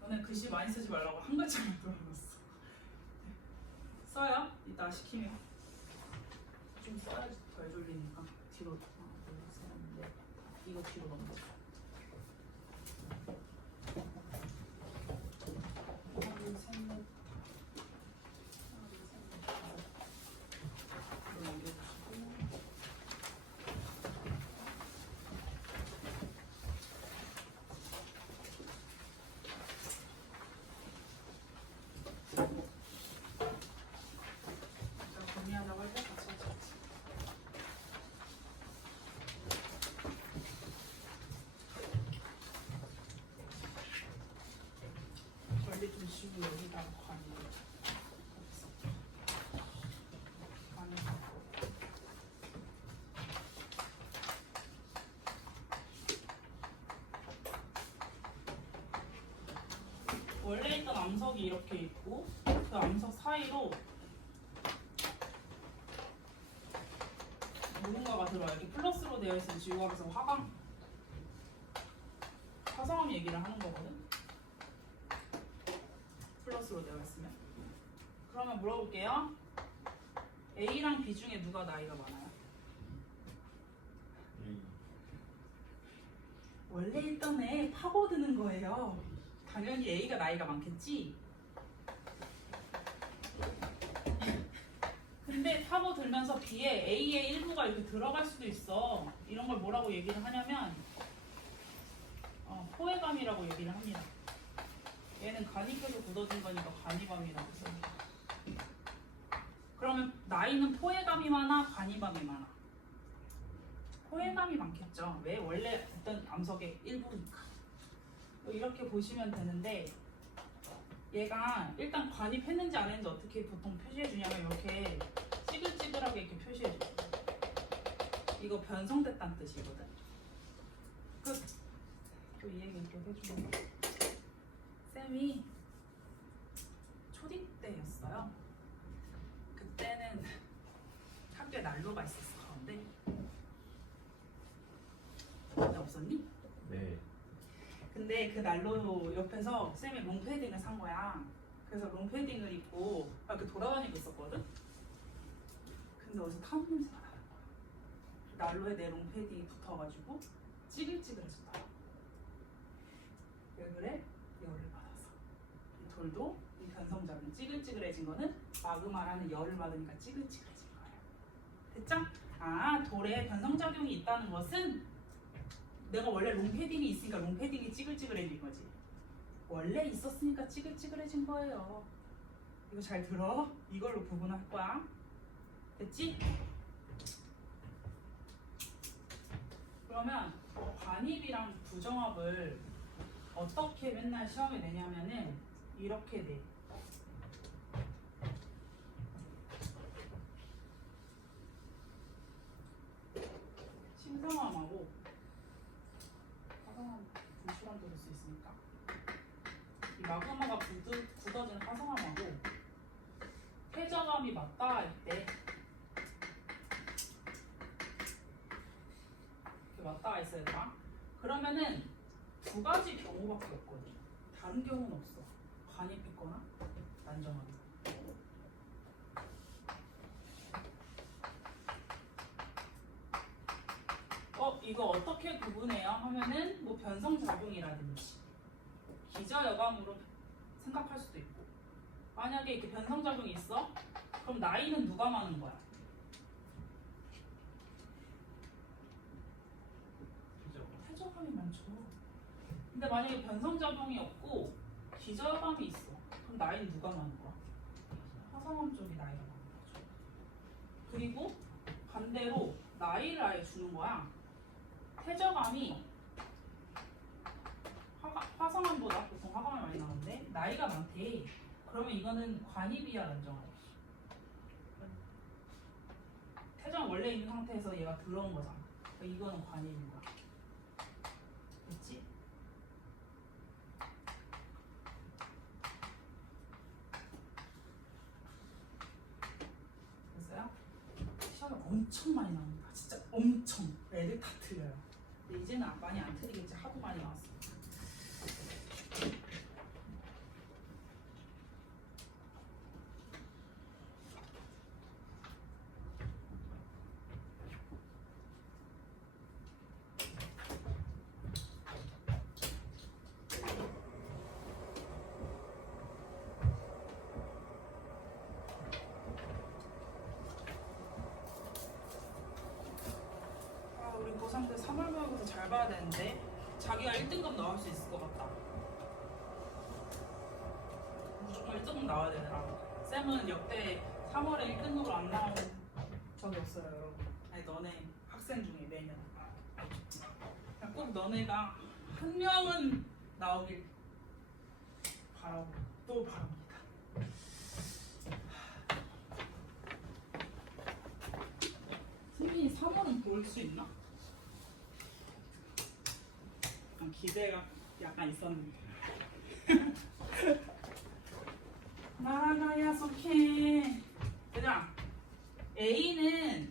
너네 글씨 많이 쓰지 말라고 한 글자만 들어놨어. 써요? 이따 시키면. 좀 써야지 덜 졸리니까. 뒤로 하나, 둘, 셋, 넷. 이거 뒤로 넘겨. 하나, 둘, 셋, 넷. 하나, 둘, 셋, 넷, 다섯. 이거 넘겨주시고. 정리하자고 할 때 같이 하자. 멀리 좀 쉬고 여기다가 가는 거. 원래 있던 암석이 이렇게 있고 그 암석 사이로 누군가가 들어와. 이렇게 플러스로 되어 있으면 지구과학에서 화성암 얘기를 하는 거거든. 플러스로 되어 있으면. 그러면 물어볼게요. A랑 B 중에 누가 나이가 많아요? 원래 있던 애 파고드는 거예요. 당연히 A가 나이가 많겠지? 근데 파고 들면서 B에 A의 일부가 이렇게 들어갈 수도 있어. 이런 걸 뭐라고 얘기를 하냐면 포회감이라고 얘기를 합니다. 얘는 간입해서 굳어진 거니까 간이감이라고 씁니다. 그러면 나이는 포회감이 많아, 간이감이 많아? 포회감이 많겠죠. 왜? 원래 어떤 암석의 일부니까. 이렇게 보시면 되는데 얘가 일단 관입했는지 안 했는지 어떻게 보통 표시해 주냐면 이렇게 찌글찌글하게 이렇게 표시해 줘요. 이거 변성됐다는 뜻이거든. 끝. 또 이 얘기 또 해주면 쌤이 초딩 때였어요. 그때는 학교에 난로가 있었어. 가운데 없었니? 네. 근데 그 난로 옆에서 쌤이 롱패딩을 산 거야. 그래서 롱패딩을 입고 이렇게 돌아다니고 있었거든? 근데 어디서 타는 냄새가 나는 거야. 난로에 내 롱패딩이 붙어가지고 찌글찌글해졌더라. 왜 그래? 열을 받아서. 이 돌도 이 변성작용 찌글찌글해진 거는 마그마라는 열을 받으니까 찌글찌글해진 거예요. 됐죠? 아, 돌에 변성작용이 있다는 것은 내가 원래 롱패딩이 있으니까 롱패딩이 찌글찌글해진 거지. 원래 있었으니까 찌글찌글해진 거예요. 이거 잘 들어. 이걸로 구분할 거야. 됐지? 그러면 관입이랑 부정합을 어떻게 맨날 시험에 내냐면은 이렇게 내. 신성함하고 화성함 2시간 들을 수 있으니까 이 마그마가 굳어진 화성함하고 퇴적함이 맞닿아 할 때 이렇게 맞닿아 있어야 되나? 그러면은 두 가지 경우밖에 없거든. 다른 경우는 없어. 관입했거나 난정하게. 이거 어떻게 구분해요? 하면은 뭐 변성작용이라든지 기저여감으로 생각할 수도 있고, 만약에 이렇게 변성작용이 있어? 그럼 나이는 누가 많은 거야? 퇴적감이 많죠. 근데 만약에 변성작용이 없고 기저감이 있어. 그럼 나이는 누가 많은 거야? 화성암 쪽이 나이가 많은 거죠. 그리고 반대로 나이를 아예 주는 거야. 퇴적감이 화성암보다 보통 화성암이 많이 나오는데 나이가 많대. 그러면 이거는 관입이야, 난정하래. 퇴적 원래 있는 상태에서 얘가 들어온 거잖아. 그러니까 이거는 관입인 거야. 됐지? 됐어요? 시험에 엄청 많이 나옵니다. 진짜 엄청. 애들 다 틀려요. 근데 이제는 많이 안 틀리겠지. 하도 많이 나왔어. 우리 고3들 3월 모의고사 잘 봐야 되는데 자기가 1등급 나올 수 있을 것 같다. 무조건 1등급 나와야 되더라. 쌤은 역대 3월에 1등급으로 안 나온 적이 없어요, 여러분. 아니, 너네 학생 중에 매년. 그냥 꼭 너네가 한 명은 나오길 바라고 또 바랍니다. 승민이 3월은 볼 수 있나? 기대가 약간 있었는데. 나라가 야속해. 얘들아, A랑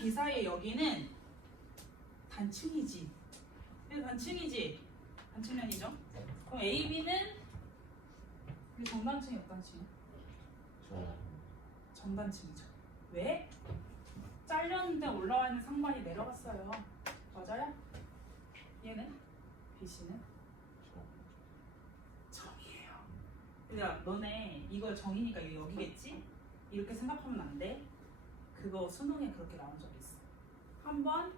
B 사이의 여기는 단층이지. 단층이지? 단층면이죠? 그럼 A, B는 정단층이 역단층이야? 정단층이죠. 왜? 잘렸는데 올라와 있는 상반이 내려갔어요. 맞아요? 얘는? BC는? 정이에요. 얘들아, 너네 이거 정이니까 이거 여기겠지? 이렇게 생각하면 안 돼. 그거 수능에 그렇게 나온 적이 있어. 한 번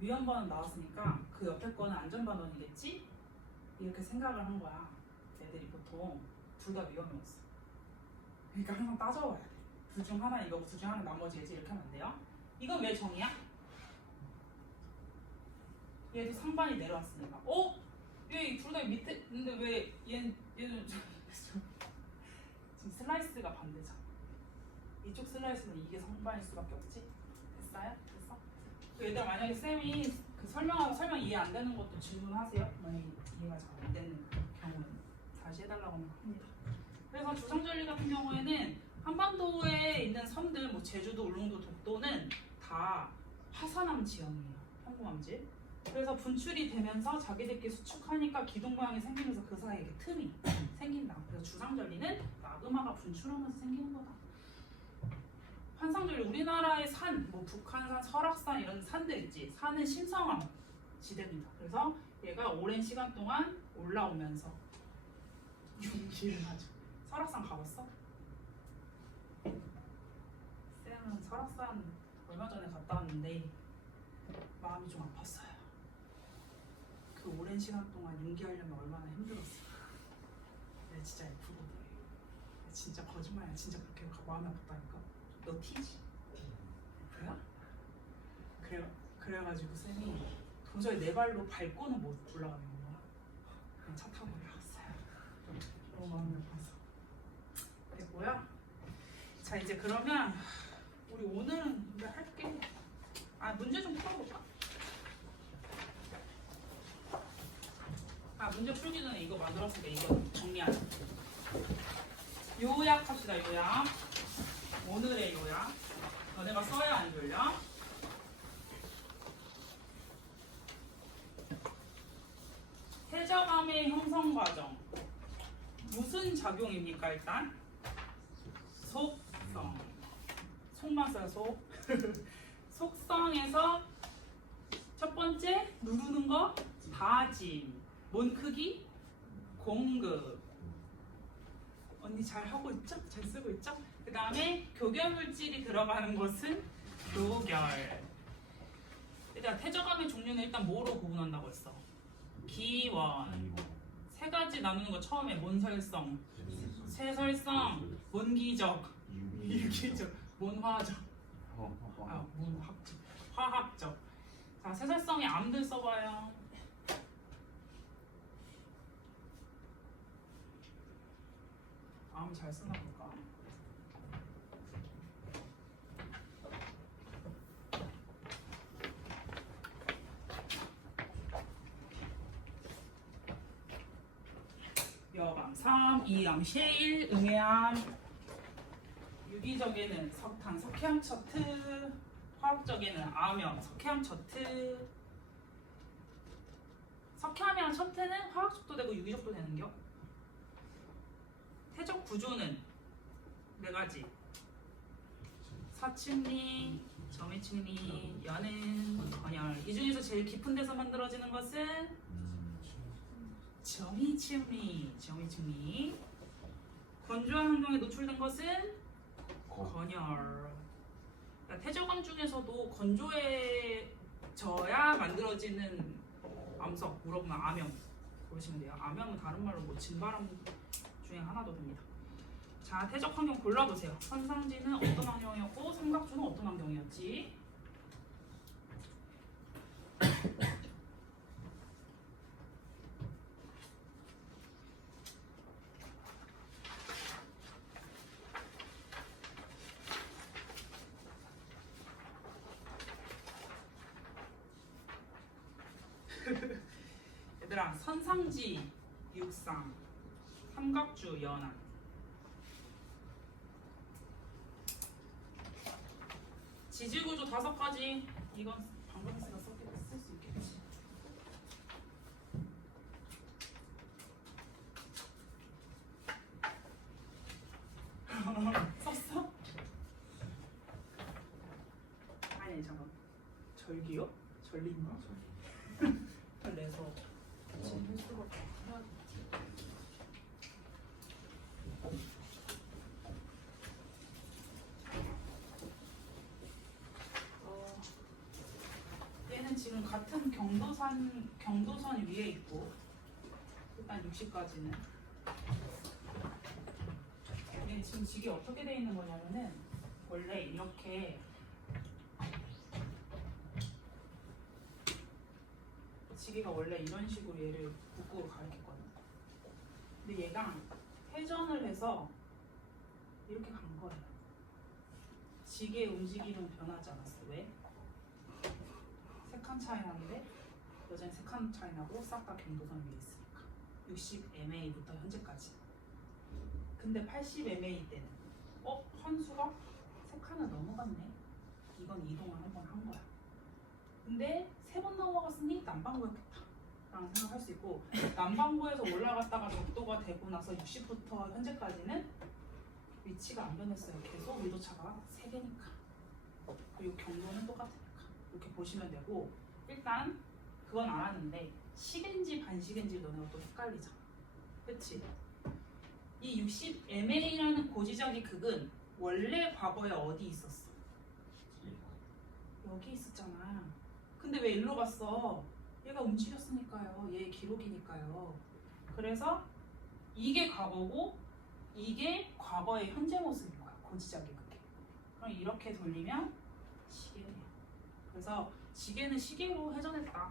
위험반원 나왔으니까 그 옆에 거는 안전반원이겠지? 이렇게 생각을 한 거야. 애들이 보통 둘 다 위험이었어. 그러니까 항상 따져봐야 돼. 둘 중 하나 이거고 둘 중 하나 나머지 예지 이렇게 하면 안 돼요. 이건 왜 정이야? 얘도 상반이 내려왔으니까. 어? 얘 둘 다 밑에 있는데 왜 얘는 지금 슬라이스가 반대잖아. 이쪽 슬라이스는 이게 상반일 수밖에 없지. 됐어요? 됐어? 얘들 만약에 쌤이 그 설명하고 설명 이해 안 되는 것도 질문하세요. 만약에 이해가 잘 안 되는 경우는 다시 해달라고 하면 합니다. 그래서 주상절리 같은 경우에는 한반도에 있는 섬들, 뭐 제주도, 울릉도, 독도는 다 화산암 지형이에요. 평범함질. 그래서 분출이 되면서 자기들끼리 수축하니까 기둥 모양이 생기면서 그 사이에 이렇게 틈이 생긴다. 그래서 주상절리는 마그마가 분출하면서 생기는 거다. 환상절리, 우리나라의 산, 뭐 북한산, 설악산 이런 산들 있지. 산은 신성암 지대입니다. 그래서 얘가 오랜 시간 동안 올라오면서 융기를 하죠. 설악산 가봤어? 쌤은 설악산 얼마 전에 갔다 왔는데 마음이 좀 아팠어요. 그 오랜 시간 동안 융기하려면 얼마나 힘들었어. 근데 진짜 예쁘거든. 진짜 거짓말이야. 진짜 그렇게 마음이 아팠다니까. 너 티지? 그래요? 그래가지고 쌤이 도저히 내 발로 밟고는 못 올라가는 거야. 그냥 차 타고 올라갔어요. 너무 마음이 아파서. 됐고요. 자 이제 그러면 우리 오늘은 이제 할게. 문제 좀 풀어볼까? 문제 풀기 전에 이거 만들었으니까 이거 정리하자. 요약합시다. 요약. 오늘의 요약. 너네가 써야 안 졸려? 태저감의 형성 과정. 무슨 작용입니까? 일단 속성. 속만 써요. 속. 속성에서 첫 번째 누르는 거 다짐. 뭔 크기? 공급. 언니 잘 하고 있죠? 잘 쓰고 있죠? 그 다음에 교결물질이 들어가는 것은 교결. 일단 태저감의 종류는 일단 뭐로 구분한다고 했어? 기원. 세 가지 나누는 거 처음에 몬설성, 쇠설성, 몬기적, 유기적, 몬화적, 몬학적, 화학적. 자, 쇠설성의 암들 써봐요. 암 잘 쓰나 볼까? 여감 3, 이암 셰일, 응애암. 유기적에는 석탄, 석회암처트. 화학적에는 암염, 석회암처트. 석회암이랑 첨트는 화학적도 되고 유기적도 되는겨. 태적 구조는 네 가지. 사층리, 점이층리, 연은, 건열. 이 중에서 제일 깊은 데서 만들어지는 것은 점이층리. 점이층리. 건조한 환경에 노출된 것은 건열. 그러니까 태저감 중에서도 건조해져야 만들어지는 암석, 물어보면 암염 보시면 돼요. 암염은 다른 말로 뭐 진바람 중에 하나도 됩니다. 자, 태적 환경 골라보세요. 선상지는 어떤 환경이었고 삼각주는 어떤 환경이었지? 얘들아, 선상지 육상, 삼각주 연안. 지질구조 5가지. 이건 방정식가 쓸 수 있겠지. 썼어? 아니 잠깐. 절기요? 절리인가? 내서 지질 수가 해야지. 지금 같은 경도선 위에 있고 일단 60까지는 지금 지게 어떻게 돼 있는 거냐면은 원래 이렇게 지게가 원래 이런 식으로 얘를 북극으로 가리켰거든. 근데 얘가 회전을 해서 이렇게 간 거예요. 지게의 움직임은 변하지 않았어. 왜? 세 칸 차이 나는데 여전히 세 칸 차이 나고 싹 다 경도선 위에 있으니까 60MA부터 현재까지. 근데 80MA 때는 현수가 세 칸을 넘어갔네. 이건 이동을 한 번 한 거야. 근데 세 번 넘어갔으니 남반구였겠다 라는 생각할 수 있고, 남반구에서 올라갔다가 적도가 되고 나서 60부터 현재까지는 위치가 안 변했어요. 계속 위도차가 3개니까. 그리고 경도는 똑같으니까. 이렇게 보시면 되고, 일단 그건 알았는데 식인지 반식인지 너네가 또 헷갈리잖아. 그치? 이 60MA라는 고지적인 극은 원래 과거에 어디 있었어? 여기 있었잖아. 근데 왜 일로 갔어? 얘가 움직였으니까요. 얘의 기록이니까요. 그래서 이게 과거고 이게 과거의 현재 모습인 거야. 고지적인 극이. 그럼 이렇게 돌리면 시계네요. 그래서 지게는 시계로 회전했다.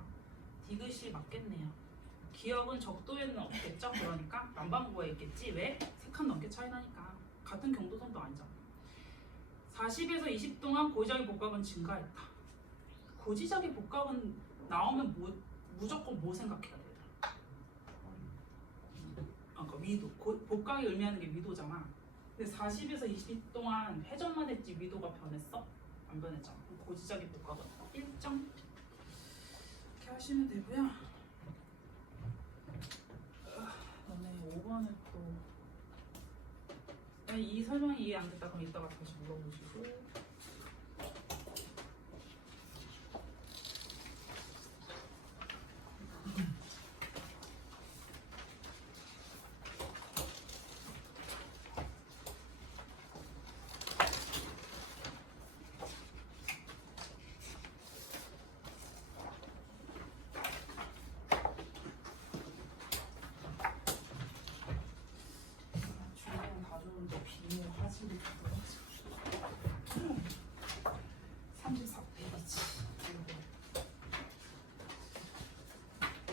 디귿이 맞겠네요. 기억은 적도에는 없겠죠. 그러니까 남반구에 있겠지. 왜? 3칸 넘게 차이 나니까. 같은 경도선도 아니잖아. 40에서 20 동안 고지적인 복각은 증가했다. 고지적인 복각은 나오면 무조건 뭐 생각해야 돼? 그러니까 위도. 복각이 의미하는 게 위도잖아. 근데 40에서 20 동안 회전만 했지 위도가 변했어? 안 변했잖아. 고지적인 복각은 1점 이렇게 하시면 되고요. 너네 5번을 또 이 설명이 이해 안 됐다 그럼 이따가 다시 물어보시고. 비밀 화질이 떨어지고 34페이지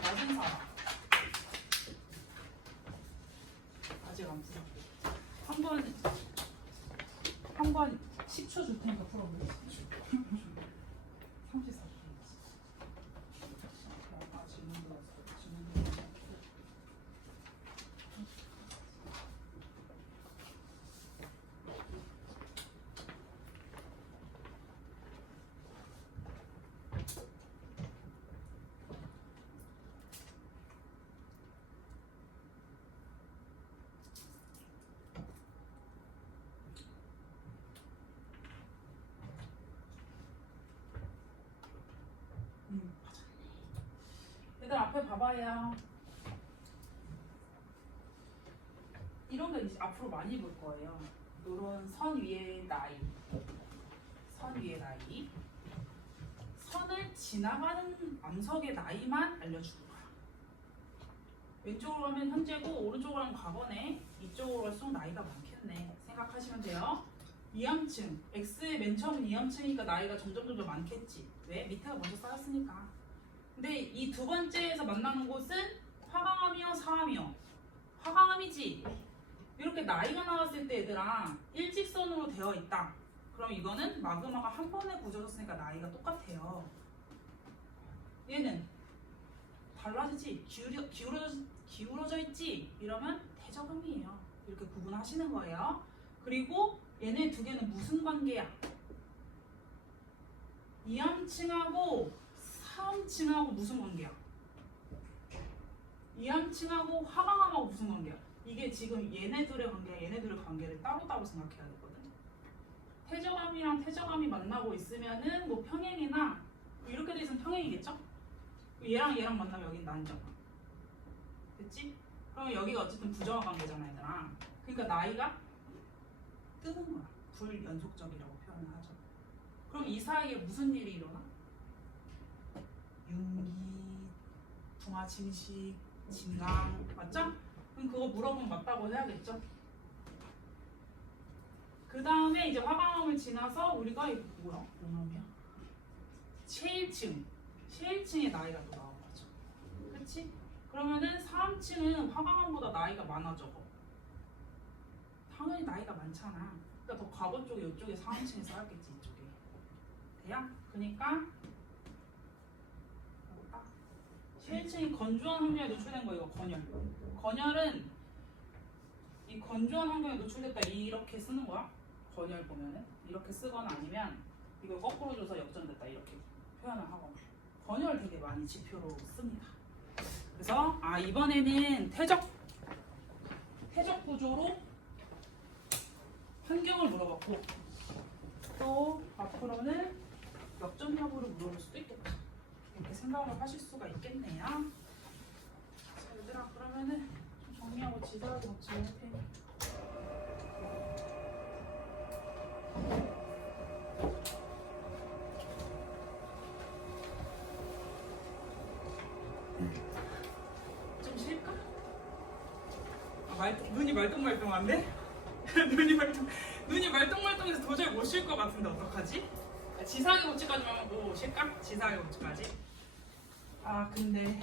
낮은 사람 아직 안 풀었고 한번 10초 줄 테니까 풀어볼래? 34페이지 질문 들었어요. 질문 들었어요. 얘들 앞에 봐봐요. 이런 거 이제 앞으로 많이 볼 거예요. 이런 선 위의 나이, 선을 지나가는 암석의 나이만 알려주는 거야. 왼쪽으로 가면 현재고 오른쪽으로 가면 과거네. 이쪽으로 갈수록 나이가 많겠네. 생각하시면 돼요. 이함층, X의 맨 처음은 이함층이니까 나이가 점점 많겠지. 왜? 밑에가 먼저 쌓였으니까. 근데 이 두 번째에서 만나는 곳은 화강암이요, 사암이요. 화강암이지. 이렇게 나이가 나왔을 때 얘들아 일직선으로 되어 있다. 그럼 이거는 마그마가 한 번에 부서졌으니까 나이가 똑같아요. 얘는 달라지지. 기울어져 있지. 이러면 대저감이에요. 이렇게 구분하시는 거예요. 그리고 얘네 두 개는 무슨 관계야? 이함층하고 사함층하고 무슨 관계야? 이함층하고 화강암하고 무슨 관계야? 이게 지금 얘네들의 관계야. 얘네들의 관계를 따로따로 생각해야 되거든. 태저감이랑 태저감이 만나고 있으면은 뭐 평행이나 이렇게 돼 있으면 평행이겠죠? 얘랑 만나면 여긴 난점. 됐지? 그럼 여기가 어쨌든 부정화 관계잖아, 얘들아. 그러니까 나이가 뜨는 거야. 불연속적이라고 표현을 하죠. 그럼 이 사이에 무슨 일이 일어나? 윤기, 붕화, 침식, 진강 맞죠? 그럼 그거 물어보면 맞다고 해야겠죠? 그 다음에 이제 화강암을 지나서 우리가 이거 뭐야? 뭐냐면 최일층의 나이가 또 나온 거죠. 그렇지? 그러면은 3층은 화강암보다 나이가 많아져. 당연히 나이가 많잖아. 그러니까 더 과거 쪽에 이쪽에 3층에 살았겠지 이쪽에. 돼요? 그러니까 최일층이 건조한 환경에 노출된 거 이거 건열. 건열은 이 건조한 환경에 노출됐다 이렇게 쓰는 거야. 건열 보면은 이렇게 쓰거나 아니면 이걸 거꾸로 줘서 역전됐다 이렇게 표현을 하거나. 건열 되게 많이 지표로 씁니다. 그래서 이번에는 태적 구조로 환경을 물어봤고 또 앞으로는 역전 여부를 물어볼 수도 있겠다. 이렇게 생각을 하실 수가 있겠네요. 자, 얘들아 그러면은 좀 정리하고 지도하고 같이 이렇게. 좀 쉴까? 눈이 말똥말똥한데? 눈이 말똥말똥해서 도저히 못 쉴 것 같은데 어떡하지? 지사하게 고치까지만 뭐 쉴까? 지사하게 고치까지? 근데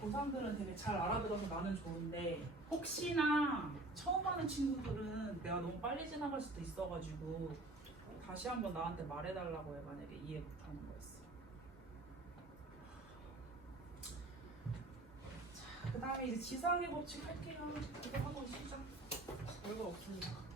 고3들은 되게 잘 알아들어서 나는 좋은데 혹시나 처음 하는 친구들은 내가 너무 빨리 지나갈 수도 있어가지고 다시 한번 나한테 말해달라고 해 만약에 이해 못하는 거였어. 자, 그 다음에 이제 지상의 법칙 할게요. 그거 하고 시작. 별거 없습니다.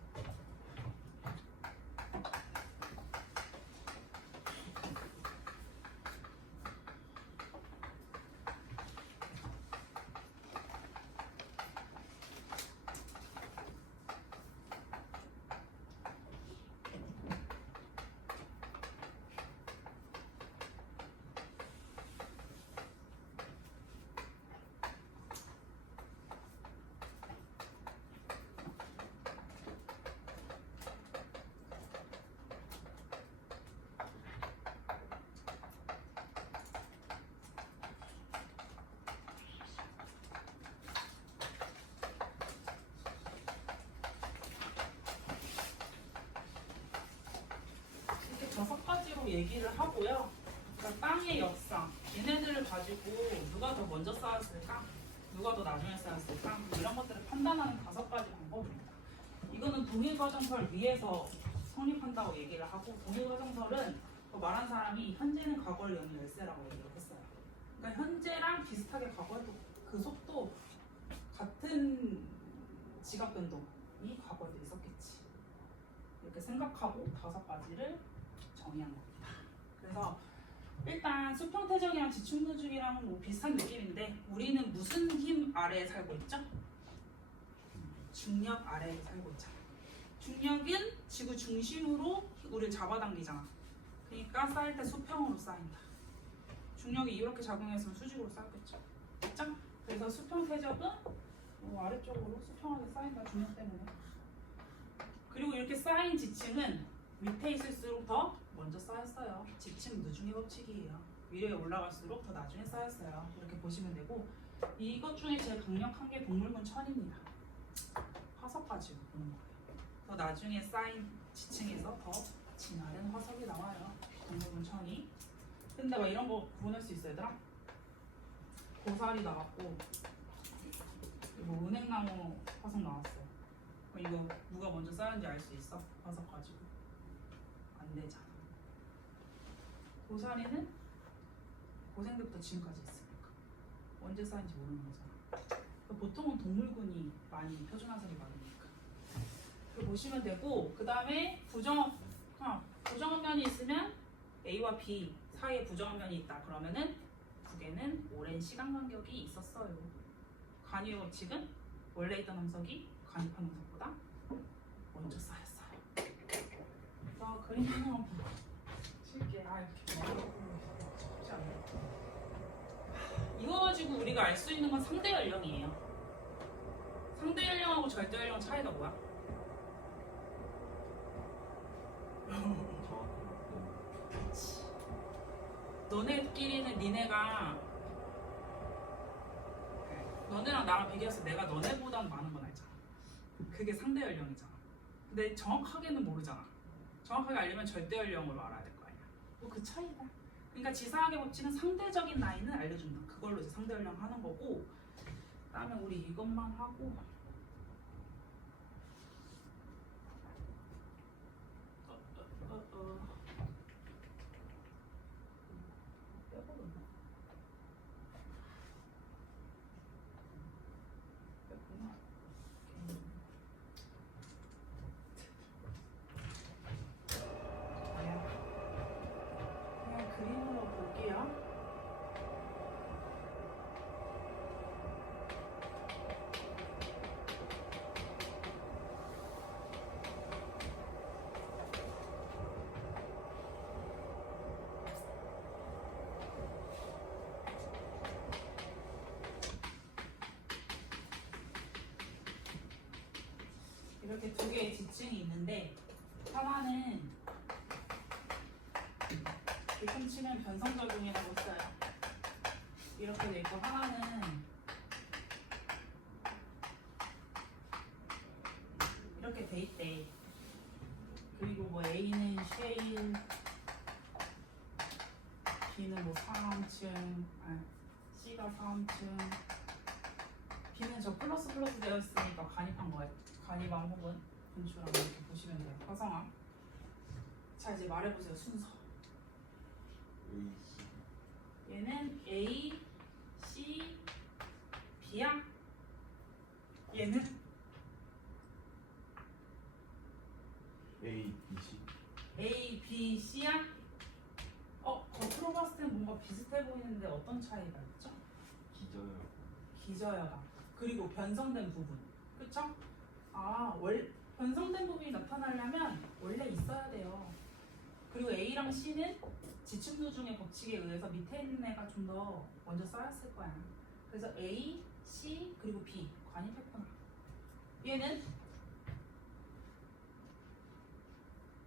다섯 가지로 얘기를 하고요. 그러니까 땅의 역사, 얘네들을 가지고 누가 더 먼저 쌓았을까? 누가 더 나중에 쌓았을까? 이런 것들을 판단하는 다섯 가지 방법입니다. 이거는 동일과정설 위에서 성립한다고 얘기를 하고 동일과정설은 말한 사람이 현재는 과거를 여는 열쇠라고 얘기를 했어요. 그러니까 현재랑 비슷하게 과거에도 그 속도 같은 지각 변동이 과거에도 있었겠지. 이렇게 생각하고 다섯 가지를 정의한 겁니다. 그래서 일단 수평태적이랑 지축누죽이랑 뭐 비슷한 느낌인데 우리는 무슨 힘 아래에 살고 있죠? 중력 아래에 살고 있잖아. 중력은 지구 중심으로 우리를 잡아당기잖아. 그러니까 쌓일 때 수평으로 쌓인다. 중력이 이렇게 작용했으면 수직으로 쌓였겠죠. 맞죠? 그래서 수평태적은 아래쪽으로 수평하게 쌓인다. 중력 때문에. 그리고 이렇게 쌓인 지층은 밑에 있을수록 더 먼저 쌓였어요. 지층 누중의 법칙이에요. 위에 올라갈수록 더 나중에 쌓였어요. 이렇게 보시면 되고 이것 중에 제일 강력한 게 동물군 천입니다. 화석 가지고 보는 거예요. 더 나중에 쌓인 지층에서 더 진화된 화석이 나와요. 동물군 천이. 근데 막 이런 거 구분할 수 있어요, 얘들아? 고사리 나왔고 뭐 은행나무 화석 나왔어요. 이거 누가 먼저 쌓였는지 알 수 있어? 화석 가지고. 안 되잖아. 고사리는 고생대부터 지금까지 있으니까 언제 쌓인지 모르는 거잖아. 보통은 동물군이 많이 표준화석이 많으니까. 그거 보시면 되고 그 다음에 부정한 면이 있으면 A와 B 사이에 부정한 면이 있다. 그러면은 국에는 오랜 시간 간격이 있었어요. 간이의 법칙은 원래 있던 함석이 간입한 함석보다 먼저 쌓였어요. 그래서 그림 하나 칠게. 이렇게 쉽지 않네. 이거 가지고 우리가 알 수 있는 건 상대 연령이에요. 상대 연령하고 절대 연령 차이가 뭐야? 그치. 너네끼리는 너네랑 나랑 비교해서 내가 너네보다는 많은 건 알잖아. 그게 상대 연령이잖아. 근데 정확하게는 모르잖아. 정확하게 알려면 절대 연령으로 알아야 될 거 아니야. 뭐 그 차이다. 그러니까 지사학의 법칙은 상대적인 나이는 알려준다. 그걸로 이제 상대 연령 하는 거고, 그다음에 우리 이것만 하고. 빼버렸나? 뺐구나. 그냥 그림으로 볼게요. 이렇게 두 개의 지층이 있는데 하나는 교통 치면 변성작용이라고 써요. 이렇게 돼 있고 하나는 이렇게 돼 있대. 그리고 뭐 A는 쉐일, B는 뭐 3층, C가 3층, B는 저 플러스 되어 있으니까 간입한 거예요. 간이방 혹은 분출함 이렇게 보시면 돼요. 화성함. 자 이제 말해보세요. 순서. 얘는 A, C, B야. 얘는 A, B, C. A, B, C야. 겉으로 봤을 땐 뭔가 비슷해 보이는데 어떤 차이가 있죠? 기저요. 기저혈압. 그리고 변성된 부분. 그쵸? 변성된 부분이 나타나려면 원래 있어야 돼요. 그리고 A랑 C는 지층도 중의 법칙에 의해서 밑에 있는 애가 좀 더 먼저 쌓였을 거야. 그래서 A, C, 그리고 B 관입했구나. 얘는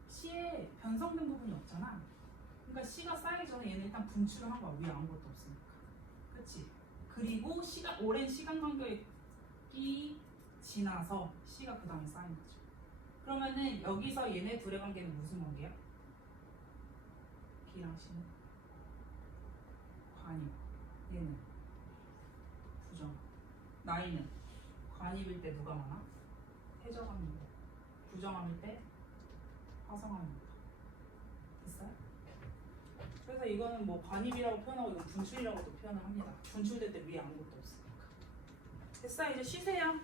C에 변성된 부분이 없잖아. 그러니까 C가 쌓이기 전에 얘는 일단 분출을 한 거야. 위에 아무것도 없으니까. 그치? 그리고 오랜 시간 간격이 지나서 C가 그 다음에 쌓인 거죠. 그러면은 여기서 얘네 둘의 관계는 무슨 관계야? B랑 C는 관입, 얘는 부정. 나이는 관입일 때 누가 많아? 해저감이 많아. 부정함일 때 화성함이 많아. 됐어요? 그래서 이거는 뭐 관입이라고 표현하고 이건 분출이라고도 표현을 합니다. 분출될 때 위에 아무것도 없으니까. 됐어? 이제 쉬세요.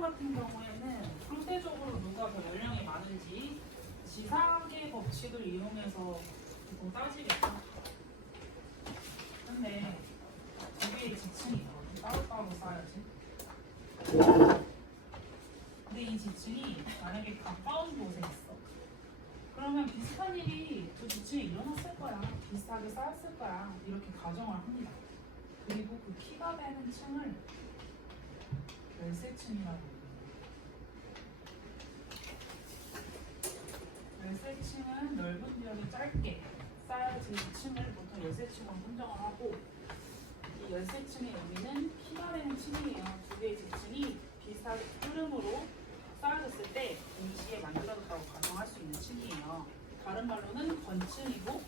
같은 경우에는 상대적으로 누가 더 연령이 많은지 지사계 법칙을 이용해서 보통 따지겠죠. 근데 두 개의 지층이 있거든. 따로따로 쌓아야지. 근데 이 지층이 만약에 가까운 곳에 있어. 그러면 비슷한 일이 두 지층에 일어났을 거야. 비슷하게 쌓였을 거야. 이렇게 가정을 합니다. 그리고 그 키가 되는 층을 열쇠층이라고 해요. 열쇠층은 넓은 지역에 짧게 쌓여진 층을 보통 열쇠층으로 선정을 하고, 이 열쇠층의 의미는 키가 되는 층이에요. 두 개의 지층이 비슷하게 흐름으로 쌓여졌을 때 동시에 만들어졌다고 가정할 수 있는 층이에요. 다른 말로는 건층이고,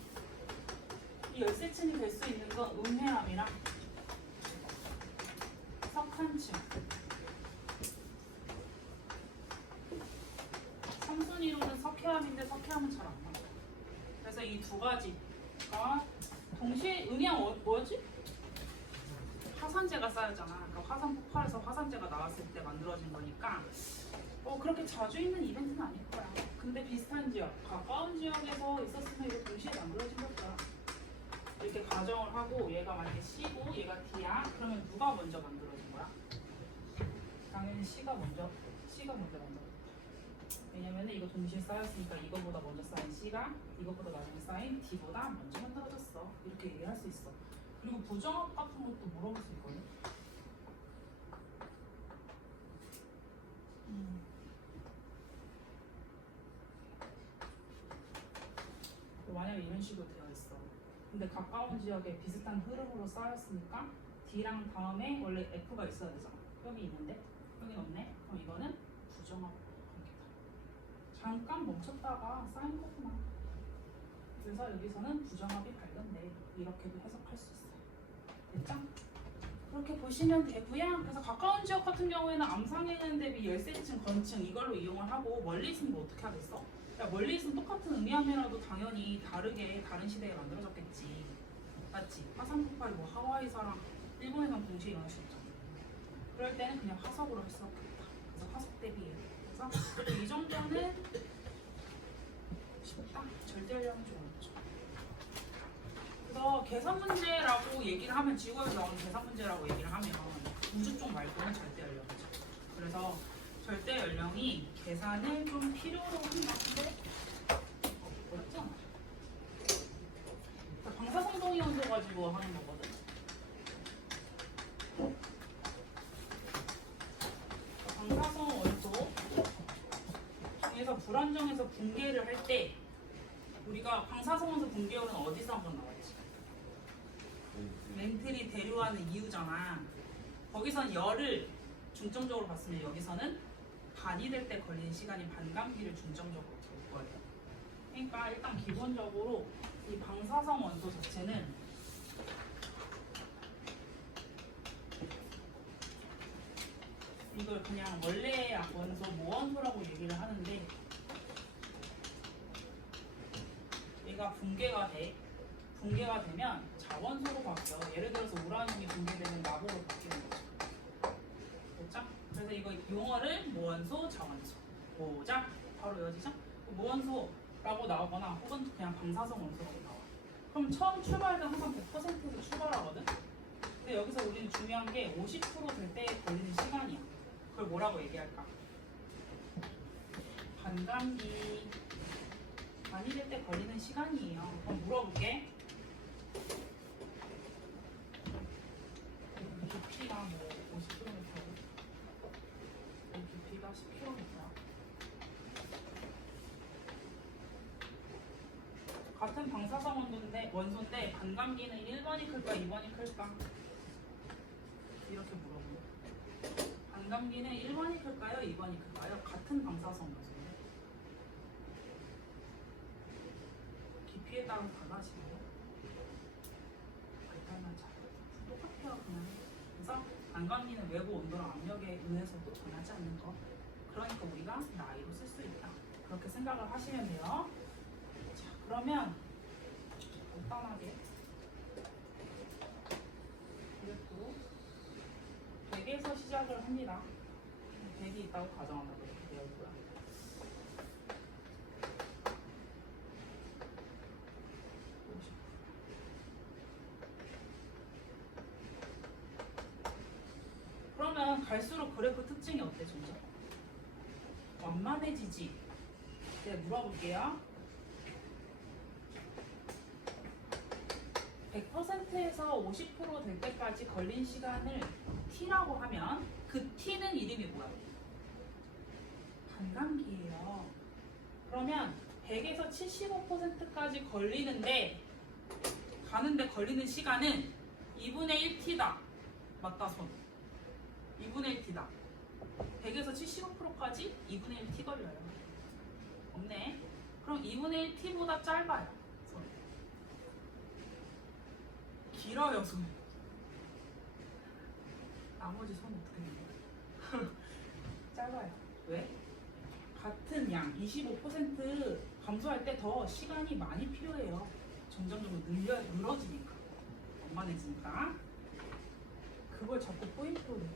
이 열쇠층이 될 수 있는 건 음해암이랑 석한층. 삼순이로는 석회암인데 석회암은 잘 안 나와. 그래서 이 두 가지가 동시에 음해암 뭐지? 화산재가 쌓였잖아. 그러니까 화산 폭발에서 화산재가 나왔을 때 만들어진 거니까 그렇게 자주 있는 이벤트는 아닐 거야. 근데 비슷한 지역, 가까운 지역에서 있었으면 이거 동시에 만들어진 걸 거야. 이렇게 가정을 하고 얘가 만약에 C고 얘가 D야. 그러면 누가 먼저 만들어진 거야? 당연히 C가 먼저 만들어졌다. 왜냐면 이거 동시에 쌓였으니까 이거보다 먼저 쌓인 C가 이거보다 나중에 쌓인 D보다 먼저 만들어졌어. 이렇게 얘기할 수 있어. 그리고 부정합 같은 것도 물어볼 수 있거든. 만약에 이런 식으로 되어 있어. 근데 가까운 지역에 비슷한 흐름으로 쌓였으니까 D랑 다음에 원래 F가 있어야 되잖아. 여기 있는데 여긴 없네. 그럼 이거는 부정합 관계다. 잠깐 멈췄다가 쌓인 거구나. 그래서 여기서는 부정합이 발견돼. 이렇게도 해석할 수 있어요. 됐죠? 그렇게 보시면 되고요. 그래서 가까운 지역 같은 경우에는 암상행은 대비 열세층, 건층 이걸로 이용을 하고 멀리 있으면 뭐 어떻게 하겠어? 야, 멀리 있으면 똑같은 의미하면라도 당연히 다르게 다른 시대에 만들어졌겠지. 맞지? 화산 폭발이 뭐 하와이사랑 일본에선 동시에 일어날 수 있잖아. 그럴 때는 그냥 화석으로 할 수 없겠다. 그래서 화석 대비해. 그래서 이 정도는 쉽다. 절대량은 좀 어렵죠. 그래서 계산 문제라고 얘기를 하면 지구에서 나오는 계산 문제라고 얘기를 하면 우주 쪽 말고는 절대 연령이죠. 그래서 절대 연령이 계산을 좀 필요로 한다는데 어렵잖아. 방사성동이 온도 가지고 하는 거거든. 방사성 원소 중에서 불안정해서 붕괴를 할 때 우리가 방사성 원소 붕괴율은 어디서 한번 나왔지? 멘틀이 대류하는 이유잖아. 거기선 열을 중점적으로 봤으면 여기서는 반이 될 때 걸리는 시간이 반감기를 중점적으로 볼 거예요. 그러니까 일단 기본적으로 이 방사성 원소 자체는 이걸 그냥 원래 원소 모원소라고 얘기를 하는데 얘가 붕괴가 돼. 붕괴가 되면 자원소로 바뀌어. 예를 들어서 우라늄이 붕괴되면 나보로 바뀌는 거죠. 됐죠? 그래서 이거 용어를 모원소, 자원소. 보자. 바로 이어지죠? 모원소라고 나오거나 혹은 그냥 방사성 원소라고 나와. 그럼 처음 출발할 때 항상 100%에서 출발하거든? 근데 여기서 우리는 중요한 게 50% 될 때 걸리는 시간이야. 그걸 뭐라고 얘기할까? 반감기. 반이 될 때 걸리는 시간이에요. 그럼 물어볼게. 깊이가 뭐 50km, 깊이가 10km. 같은 방사성 원소인데 반감기는 1번이 클까 2번이 클까? 이렇게 물어보요. 반감기는 1번이 클까요 2번이 클까요? 같은 방사성 원소인데 깊이에 따라 달라지네요. 똑같아요 그냥. 그래서 반감기는 외부 온도랑 압력에 의해서도 변하지 않는 거. 그러니까 우리가 나이로 쓸 수 있다. 그렇게 생각을 하시면 돼요. 자, 그러면 간단하게 그래프 100에서 시작을 합니다. 100이 있다고 가정한다고 이렇게 되어 있고요. 그러면 갈수록 그래프 특징이 어때 점점? 완만해지지? 네, 물어볼게요. 100%에서 50% 될 때까지 걸린 시간을 T라고 하면 그 T는 이름이 뭐야? 반감기예요. 그러면 100에서 75%까지 걸리는데 가는데 걸리는 시간은 2분의 1T다. 맞다 손. 2분의 1T다. 100에서 75%까지 2분의 1T 걸려요. 없네. 그럼 2분의 1T보다 짧아요. 손. 길어요 손. 나머지 손 어떻게 해요? 짧아요. 왜? 같은 양 25% 감소할 때 더 시간이 많이 필요해요. 점점 늘어지니까. 완만해지니까. 그걸 자꾸 포인트로 내요.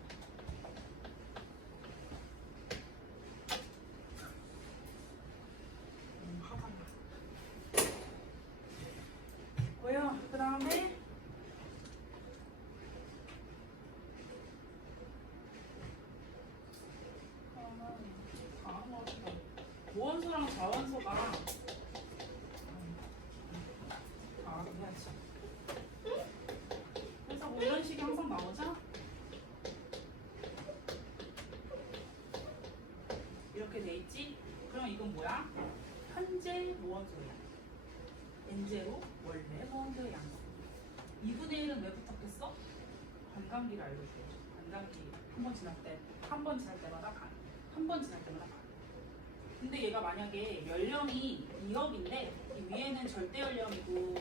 모원소랑 자원소가 해야지. 그래서 뭐 이런 식이 항상 나오죠? 이렇게 돼 있지? 그럼 이건 뭐야? 현재 모원소야. 엔제로 원래 모원소의 양수. 2분의 1은 왜 부탁했어? 반감기를 알려줘야죠. 반감기 한 번 지날 때마다 반. 한 번 지날 때마다 반. 근데 얘가 만약에 연령이 2억인데 이 위에는 절대 연령이고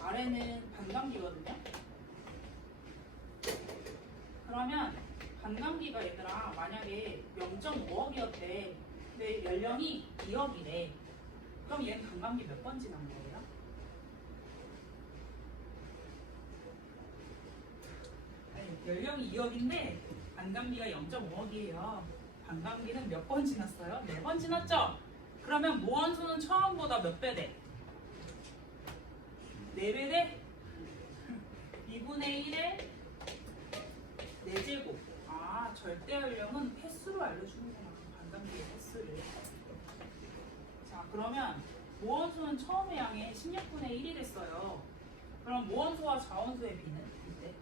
아래는 반감기거든요. 그러면 반감기가 얘들아 만약에 0.5억이었대. 근데 연령이 2억이래. 그럼 얘는 반감기 몇 번 지난 거예요? 연령이 2억인데 반감기가 0.5억이에요. 반감기는 몇 번 지났어요? 4번 지났죠? 그러면 모원수는 처음보다 몇 배 돼? 4배 돼? 2분의 1에 4제곱. 아, 절대 연령은 횟수로 알려주는구나. 반감기의 횟수를. 자, 그러면 모원수는 처음의 양의 16분의 1이 됐어요. 그럼 모원수와 자원수의 비는? 이때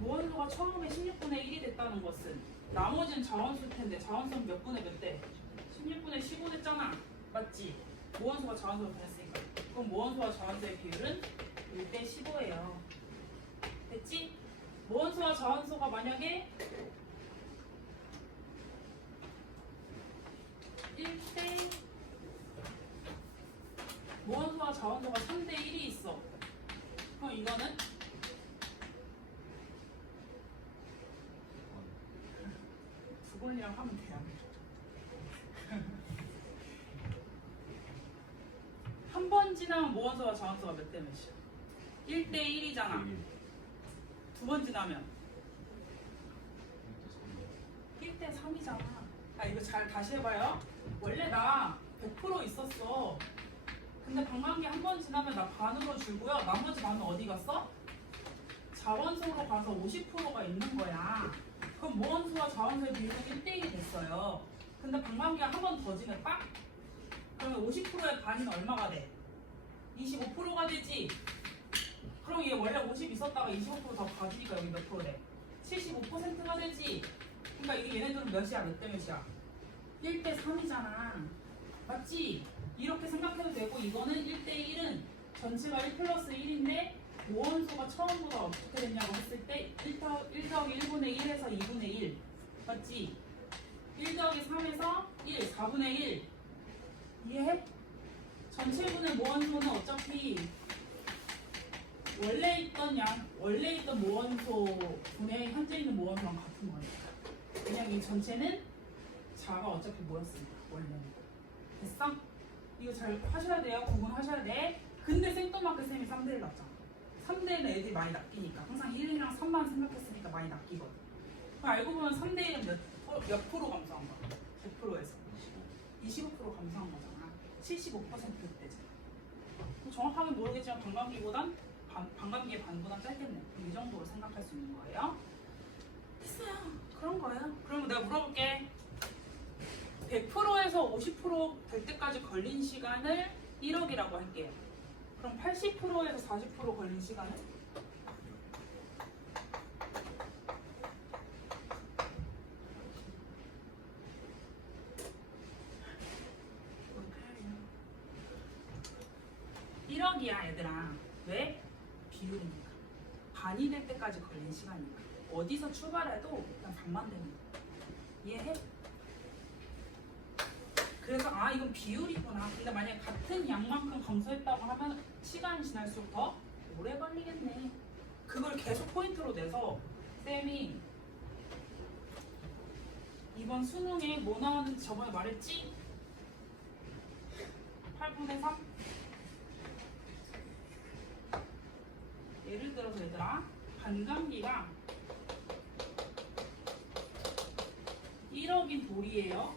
모원수가 처음에 16분의 1이 됐다는 것은 나머지는 자원수일 텐데 자원수는 몇 분의 몇 대? 16분의 15 됐잖아. 맞지? 모원수가 자원수를 변했으니까. 그럼 모원수와 자원수의 비율은 1대 15예요. 됐지? 모원수와 자원수가 만약에 1대 모원수와 자원수가 3대 1이 있어. 그럼 이거는 두 번이랑 하면 돼요. 한 번 지나면 모원수와 자원수가 몇 대 몇이야? 1대 1이잖아. 두 번 지나면 1대 3이잖아. 아, 이거 잘 다시 해봐요. 원래 나 100% 있었어. 근데 반감기 한 번 지나면 나 반으로 줄고요. 나머지 반은 어디 갔어? 자원수로 가서 50%가 있는 거야. 그럼 모원수와 자원수의 비율은 1대1이 됐어요. 근데 반감기가 한 번 더 지냈다? 그러면 50%의 반은 얼마가 돼? 25%가 되지? 그럼 얘 원래 50 있었다가 25%더 가지니까 여기 몇 프로 돼? 75%가 되지? 그러니까 이게 얘네들은 몇이야? 몇 대 몇이야? 1대 3이잖아. 맞지? 이렇게 생각해도 되고 이거는 1대 1은 전체가 1 플러스 1인데 모원수가 처음보다 어떻게 됐냐고 했을 때 1 더하기 1분의 1에서 2분의 1 맞지? 1 더하기 3에서 1, 4분의 1 이해해? 전체분의 모원수는 어차피 원래 있던 모원수 분의 현재 있는 모원수랑 같은 거니까 그냥 이 전체는 자가 어차피 뭐였습니다. 원래는 됐어? 이거 잘 하셔야 돼요. 구분하셔야 돼. 근데 생뚱맞게 쌤이 3대1 났잖아. 3대1은 애들이 많이 낚이니까 항상 1이랑 3만 생각했으니까 많이 낚이거든. 그럼 알고 보면 3대1은 몇 프로 감소한 거야? 100%에서 25% 감소한 거잖아. 75%대지. 정확하게 모르겠지만 반감기의 반보다 짧겠네. 이 정도로 생각할 수 있는 거예요. 됐어요. 그런 거예요. 그러면 내가 물어볼게. 100%에서 50%될 때까지 걸린 시간을 1억이라고 할게요. 그럼 80%에서 40% 걸린 시간은? (1억이야) 얘들아. 왜? 비율이니까. 반이 될 때까지 걸린 시간이니까. 어디서 출발해도 그냥 반만 되는 거야. 이해해? 그래서 아 이건 비율이구나. 근데 만약에 같은 양만큼 감소했다고 하면 시간이 지날수록 더 오래 걸리겠네. 그걸 계속 포인트로 내서 쌤이 이번 수능에 뭐 나왔는지 저번에 말했지? 8분의 3? 예를 들어서 얘들아 반감기가 1억인 돌이에요.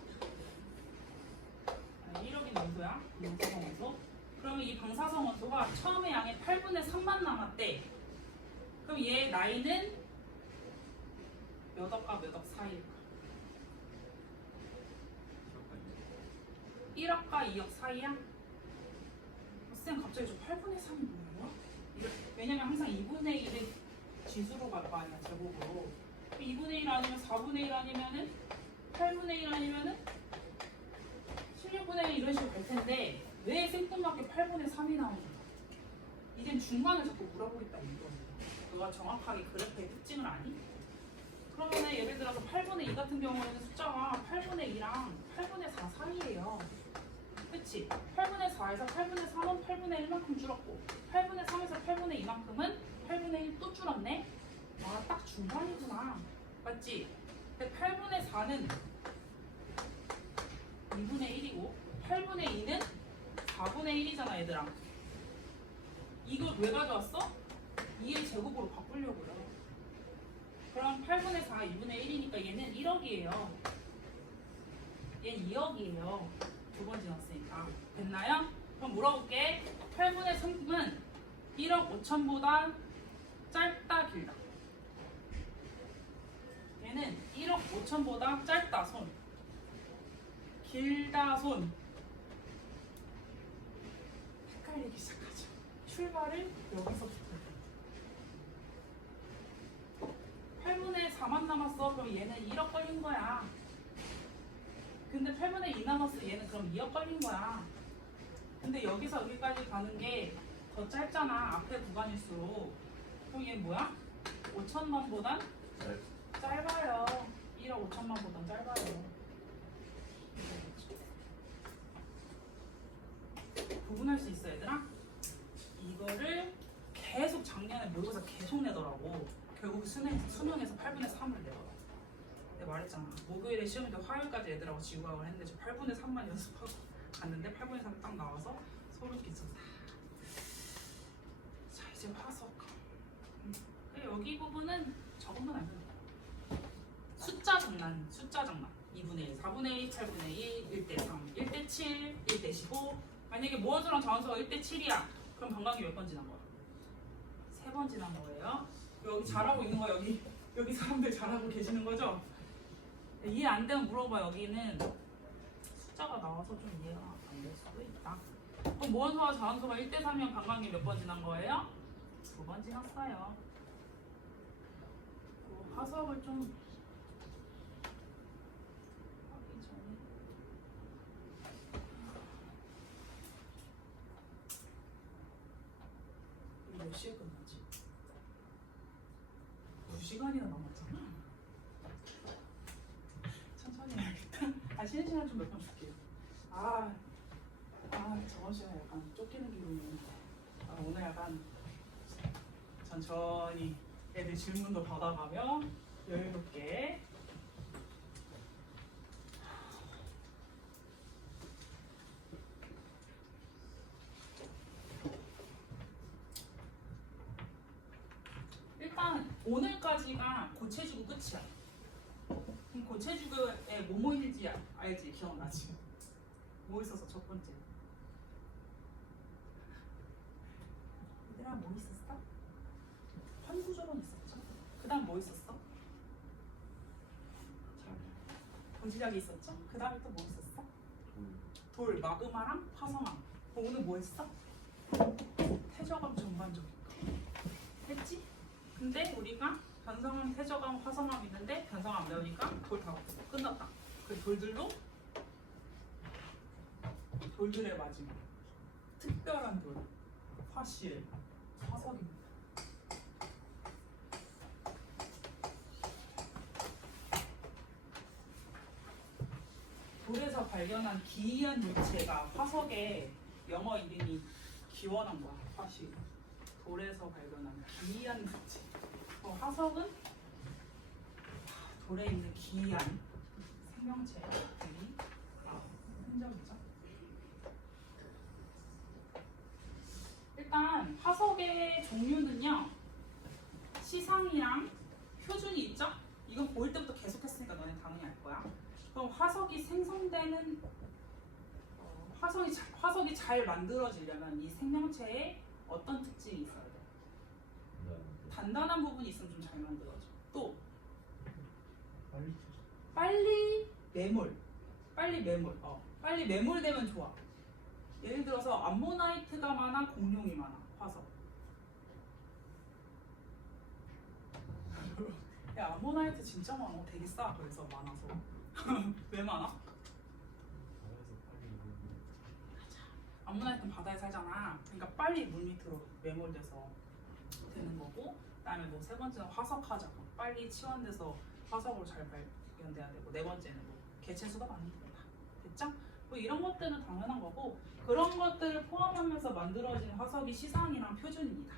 1억인 원소야. 방사성 원소. 그러면 이 방사성 원소가 처음에 양의 8분의 3만 남았대. 그럼 얘 나이는 몇 억과 몇 억 사이일까? 1억과 2억 사이야? 쌤 갑자기 저 8분의 3이 뭐예요? 왜냐면 항상 2분의 1을 지수로 갈 거 아니야, 제곱으로. 2분의 1 아니면 4분의 1 아니면은 8분의 1 아니면은 16분의 1 이런 식으로 갈 텐데 왜 생뚱맞게 8분의 3이 나오는가? 이젠 중간을 자꾸 물어보겠다 이거. 너가 정확하게 그래프의 특징을 아니? 그러면은 예를 들어서 8분의 2 같은 경우에는 숫자가 8분의 2랑 8분의 4 사이예요. 그치? 8분의 4에서 8분의 3은 8분의 1만큼 줄었고 8분의 3에서 8분의 2만큼은 8분의 1 또 줄었네? 아, 딱 중간이구나. 맞지? 근데 8분의 4는 2분의 1이고 8분의 2는 4분의 1이잖아 얘들아. 이걸 왜 가져왔어? 2의 제곱으로 바꾸려고요. 그럼 8분의 4가 2분의 1이니까 얘는 1억이에요. 얘는 2억이에요. 두 번 지났으니까. 됐나요? 그럼 물어볼게. 8분의 3은 1억 5천보다 짧다 길다? 얘는 1억 5천보다 짧다 손. 길다 손. 헷갈리기 시작하죠. 출발을 여기서부터. 8분의 4만 남았어. 그럼 얘는 1억 걸린 거야. 근데 8분의 2 남았어. 얘는 그럼 2억 걸린 거야. 근데 여기서 여기까지 가는 게 더 짧잖아. 앞에 구간일수록. 그럼 얘는 뭐야? 5천만보단 짧아요. 1억 5천만보단 짧아요. 구분할 수 있어 얘들아? 이거를 계속 작년에 모의고사 계속 내더라고. 결국 수능에서 8분의 3을 내더라고. 내가 말했잖아. 목요일에 시험인데 화요일까지 애들하고 지우학을 했는데 저 8분의 3만 연습하고 갔는데 8분의 3이 딱 나와서 소름 끼쳤다. 자 이제 화석. 여기 부분은 적으면 안 된다. 숫자 장난. 2분의 1, 4분의 1, 8분의 1, 1대 3, 1대 7, 1대 15. 만약에 모원수랑 정원수가 1대 7이야. 그럼 방광이 몇 번 지난 거야? 3번 지난 거예요. 여기 잘하고 있는 거야. 여기 사람들 잘하고 계시는 거죠? 이해 안 되면 물어봐. 여기는 숫자가 나와서 좀 이해가 안 될 수도 있다. 그럼 모원수와 자원수가 1대 3이면 방광이 몇 번 지난 거예요? 2번 지났어요. 화석을 좀 하기 전에 몇 시에 끝나지? 2시간이나 남았잖아. 천천히 해야겠다. 쉬는 시간 좀 몇 번 줄게요. 저번 시간에 약간 쫓기는 기분이네. 오늘 약간 천천히 애들 질문도 받아가며 여유롭게. 일단 오늘까지가 고체지구 끝이야. 그럼 고체지구에 뭐뭐 있는지 알지? 기억나지? 뭐 있었어 첫 번째? 얘들아 뭐 있었어? 환구조론 있었죠? 그 다음 뭐 있었어? 본지작이 있었죠? 그 다음에 또 뭐 있었어? 돌, 마그마랑 화성암. 오늘 뭐 했어? 태저감 전반적인 거 했지? 근데 우리가 변성암, 태저감, 화성암 있는데 변성암 안 배우니까 돌 다 끝났다. 그 돌들의 마지막 특별한 돌, 화실, 화석입니다. 돌에서 발견한 기이한 물체가 화석의 영어 이름이 기원한 거야. 화실. 돌에서 발견한 기이한 물체. 화석은 돌에 있는 기이한 생명체들이 흔적이죠. 일단 화석의 종류는요. 시상이랑 표준이 있죠? 이건 보일 때부터 계속 했으니까 너네 당연히 알 거야. 그럼 화석이 생성되는 화석이 잘 만들어지려면 이 생명체에 어떤 특징이 있어야 돼? 단단한 부분이 있으면 좀 잘 만들어져. 또 빨리 매몰. 빨리 매몰되면 좋아. 예를 들어서 암모나이트가 많아, 공룡이 많아, 화석. 야, 암모나이트 진짜 많아. 되게 싸. 그래서 많아서. 왜 많아? 암모나이트는 바다에 살잖아. 그러니까 빨리 물 밑으로 매몰돼서 되는 거고, 그다음에 뭐 세 번째는 화석하자. 빨리 치환돼서 화석으로 잘 발견돼야 되고, 네 번째는 뭐 개체수가 많은 거다. 됐죠? 뭐 이런 것들은 당연한 거고, 그런 것들을 포함하면서 만들어진 화석이 시상이랑 표준입니다.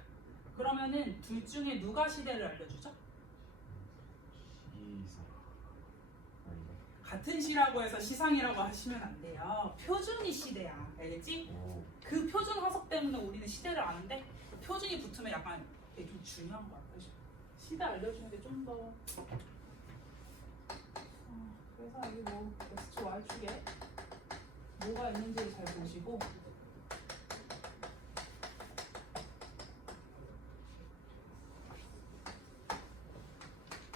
그러면은 둘 중에 누가 시대를 알려주죠? 같은 시라고 해서 시상이라고 하시면 안 돼요. 표준이 시대야. 알겠지? 그 표준 화석 때문에 우리는 시대를 아는데 표준이 붙으면 약간 되게 좀 중요한 거야. 그래서 시대 알려주는 게 좀 더. 그래서 여기 뭐 X, Y축에 뭐가 있는지를 잘 보시고.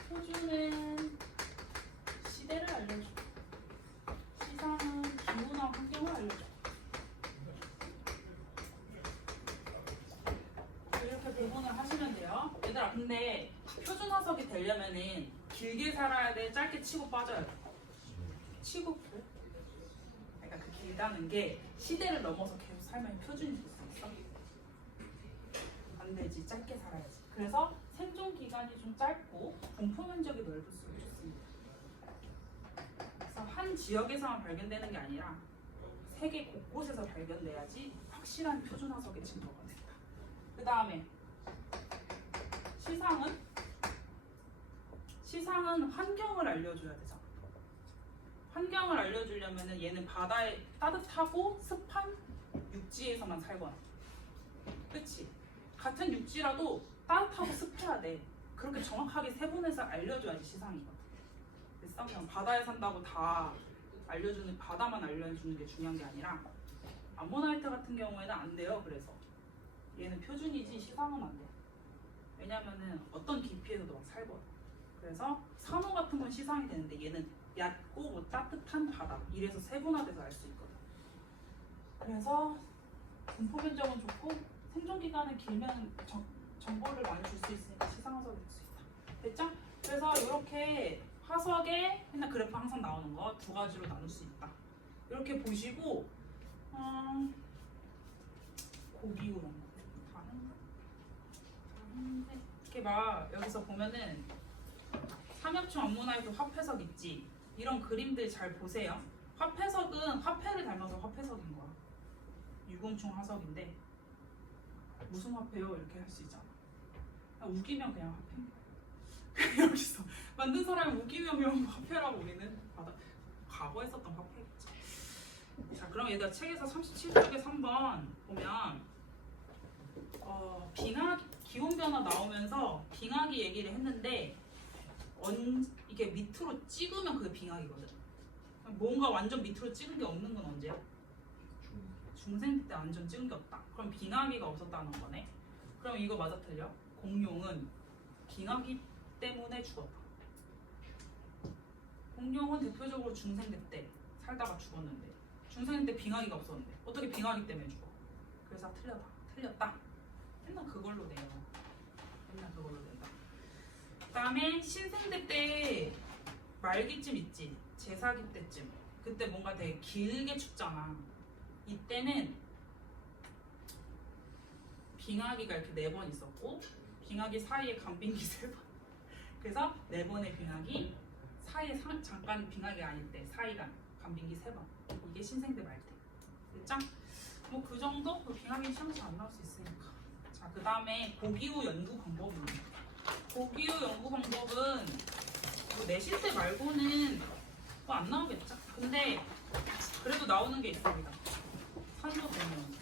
표준은 시대를 알려줘. 시상은 기후나 환경을 알려줘. 이렇게 구분을 하시면 돼요. 얘들아, 근데 표준 화석이 되려면은 길게 살아야 돼? 짧게 치고 빠져야 돼? 치고? 그러니까 그 길다는 게 시대를 넘어서 계속 살면 표준이 될 수 있어? 안 되지. 짧게 살아야지. 그래서 생존 기간이 좀 짧고 분포 면적이 넓을수록 좋습니다. 그래서 한 지역에서만 발견되는 게 아니라 세계 곳곳에서 발견돼야지 확실한 표준 화석의 증거가 된다. 그 다음에 시상은 환경을 알려줘야 되잖아. 환경을 알려주려면은 얘는 바다에 따뜻하고 습한 육지에서만 살거나, 그치? 같은 육지라도 따뜻하고 습해야 돼. 그렇게 정확하게 세분해서 알려줘야지 시상이거든. 그래서 그냥 바다에 산다고 다 알려주는, 바다만 알려주는 게 중요한 게 아니라 암모나이트 같은 경우에는 안 돼요. 그래서 얘는 표준이지 시상은 안 돼. 왜냐면은 어떤 깊이에서도 막 살거든. 그래서 산호 같은 건 시상이 되는데 얘는 얕고 뭐 따뜻한 바다, 이래서 세분화돼서 알 수 있거든. 그래서 분포 면적은 좋고 생존 기간은 길면 정보를 많이 줄 수 있으니까 시상 화석이 될 수 있다. 됐죠? 그래서 이렇게 화석의 맨날 그래프 항상 나오는 거 두 가지로 나눌 수 있다. 이렇게 보시고 고기후 이런 거 다른데 이렇게 막 여기서 보면은 삼엽충 암모나이트 화폐석 있지? 이런 그림들 잘 보세요. 화폐석은 화폐를 닮아서 화폐석인 거야. 유금충 화석인데 무슨 화폐요? 이렇게 할 수 있잖아. 우기면 그냥 화폐인 여기서 만든 사람이 우기면 그냥 화폐라고 우리는 과거에 썼던 화폐겠지. 자, 그럼 얘들아 책에서 37쪽에 3번 보면 기온변화 나오면서 빙하기 얘기를 했는데 이게 밑으로 찍으면 그게 빙하기거든. 뭔가 완전 밑으로 찍은 게 없는 건 언제야? 중생 때 완전 찍은 게 없다. 그럼 빙하기가 없었다는 거네. 그럼 이거 맞아 틀려? 공룡은 빙하기 때문에 죽었다. 공룡은 대표적으로 중생대 때 살다가 죽었는데 중생대 때 빙하기가 없었는데 어떻게 빙하기 때문에 죽어? 그래서 틀렸다. 맨날 그걸로 내요. 맨날 그걸로 낸다. 그 다음에 신생대 때 말기쯤 있지? 제사기 때쯤. 그때 뭔가 되게 길게 춥잖아. 이때는 빙하기가 이렇게 4번 있었고 빙하기 사이에 간빙기 3번. 그래서 4번의 빙하기 사이에 잠깐 빙하기가 아닐 때 사이간 간빙기 3번. 이게 신생대 말 때. 됐죠? 뭐 그 정도? 빙하기 시험에서 안 나올 수 있으니까. 자, 그 다음에 고기후 연구 방법입니다. 고기후 연구 방법은 뭐 내실 때 말고는 뭐 안 나오겠죠? 근데 그래도 나오는 게 있습니다. 산소 공룡.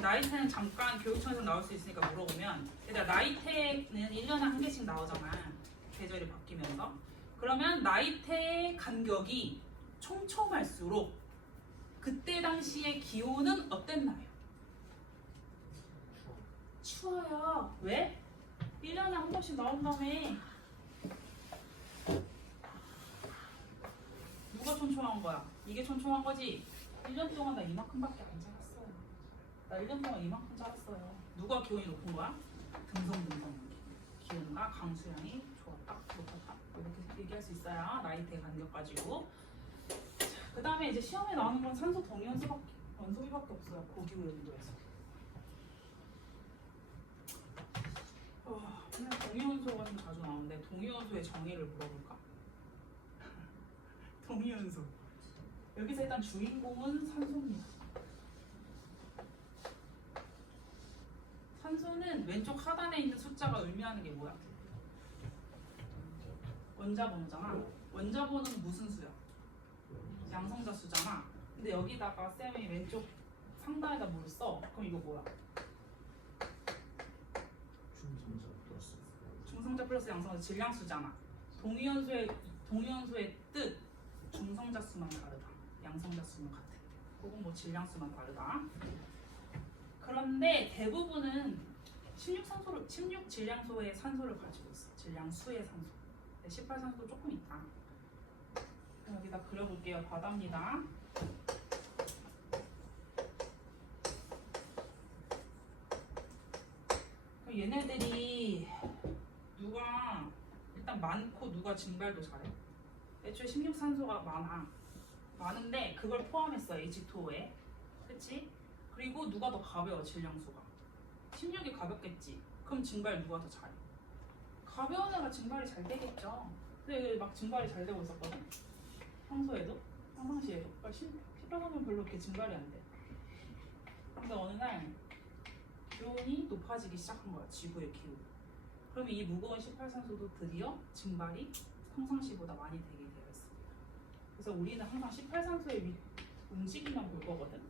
나이테는 잠깐 교육청에서 나올 수 있으니까 물어보면, 얘들아 나이테는 1년에 한 개씩 나오잖아. 계절이 바뀌면서. 그러면 나이테의 간격이 촘촘할수록 그때 당시의 기온은 어땠나요? 추워요. 왜? 1년에 한 번씩 나온다며. 누가 누가 촘촘한 거야? 이게 촘촘한 거지? 1년 동안 나 이만큼밖에 안 자랐어요. 나 1년 동안 이만큼 자랐어요. 누가 기온이 높은 거야? 듬성듬성. 기온과 강수량이 좋았다, 높았다. 이렇게 얘기할 수 있어요. 나이대 간격 가지고. 그 다음에 이제 시험에 나오는 건 산소 동위원소비밖에 없어요. 고기후 연도에서. 그냥 동위원소가 좀 자주 나오는데 동위원소의 정의를 물어볼까? 동위원소. 여기서 일단 주인공은 산소입니다. 산소는 왼쪽 하단에 있는 숫자가 의미하는 게 뭐야? 원자번호잖아. 원자번호는 무슨 수야? 양성자 수잖아. 근데 여기다가 쌤이 왼쪽 상단에다 뭘 써? 그럼 이거 뭐야? 중성자 플러스 양성자 질량수잖아. 동위원소의 뜻 중성자 수만 다르다. 양성자 수는 같은. 혹은 뭐 질량수만 다르다. 그런데 대부분은 16 질량소의 산소를 가지고 있어. 질량수의 산소. 18산소도 조금 있다. 여기다 그려볼게요. 바다입니다. 그럼 얘네들이 누가 일단 많고 누가 증발도 잘해. 애초에 16산소가 많은데 그걸 포함했어. H2O에. 그치? 그리고 누가 더 가벼워. 질량수가 16이 가볍겠지. 그럼 증발 누가 더 잘해? 가벼운 애가 증발이 잘 되겠죠. 근데 막 증발이 잘 되고 있었거든. 평소에도 평상시에도 18산소는 별로 그렇게 증발이 안 돼. 근데 어느 날 기온이 높아지기 시작한 거야. 지구의 기온. 그러면 이 무거운 18산소도 드디어 증발이 평상시보다 많이 되게 되어 있습니다. 그래서 우리는 항상 18산소의 움직임만 볼 거거든.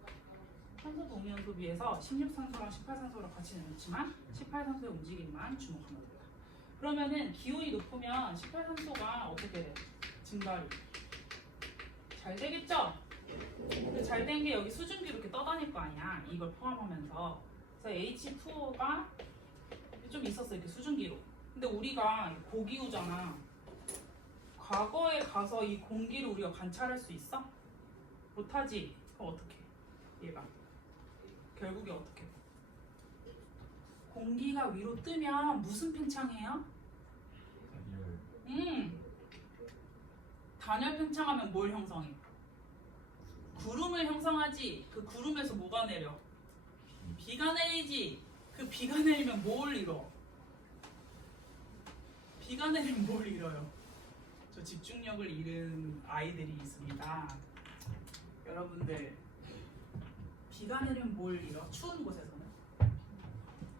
산소 동위원소비에서 16산소랑 18산소를 같이 넣지만 18산소의 움직임만 주목하면 됩니다. 그러면은 기온이 높으면 18산소가 어떻게 돼? 증발이 잘 되겠죠? 근데 잘 된 게 여기 수증기로 이렇게 떠다닐 거 아니야. 이걸 포함하면서. 그래서 H2O가 좀 있었어. 이렇게 수증기로. 근데 우리가 고기후잖아. 과거에 가서 이 공기를 우리가 관찰할 수 있어? 못하지? 그럼 어떻게? 얘가 결국에 어떻게? 공기가 위로 뜨면 무슨 팽창해요? 단열 팽창하면 뭘 형성해? 구름을 형성하지. 그 구름에서 뭐가 내려? 비가 내리지. 그 비가 내리면 뭘 이뤄? 비가 내리면 뭘 이뤄요? 저 집중력을 잃은 아이들이 있습니다. 여러분들 비가 내리면 뭘 이뤄? 추운 곳에서는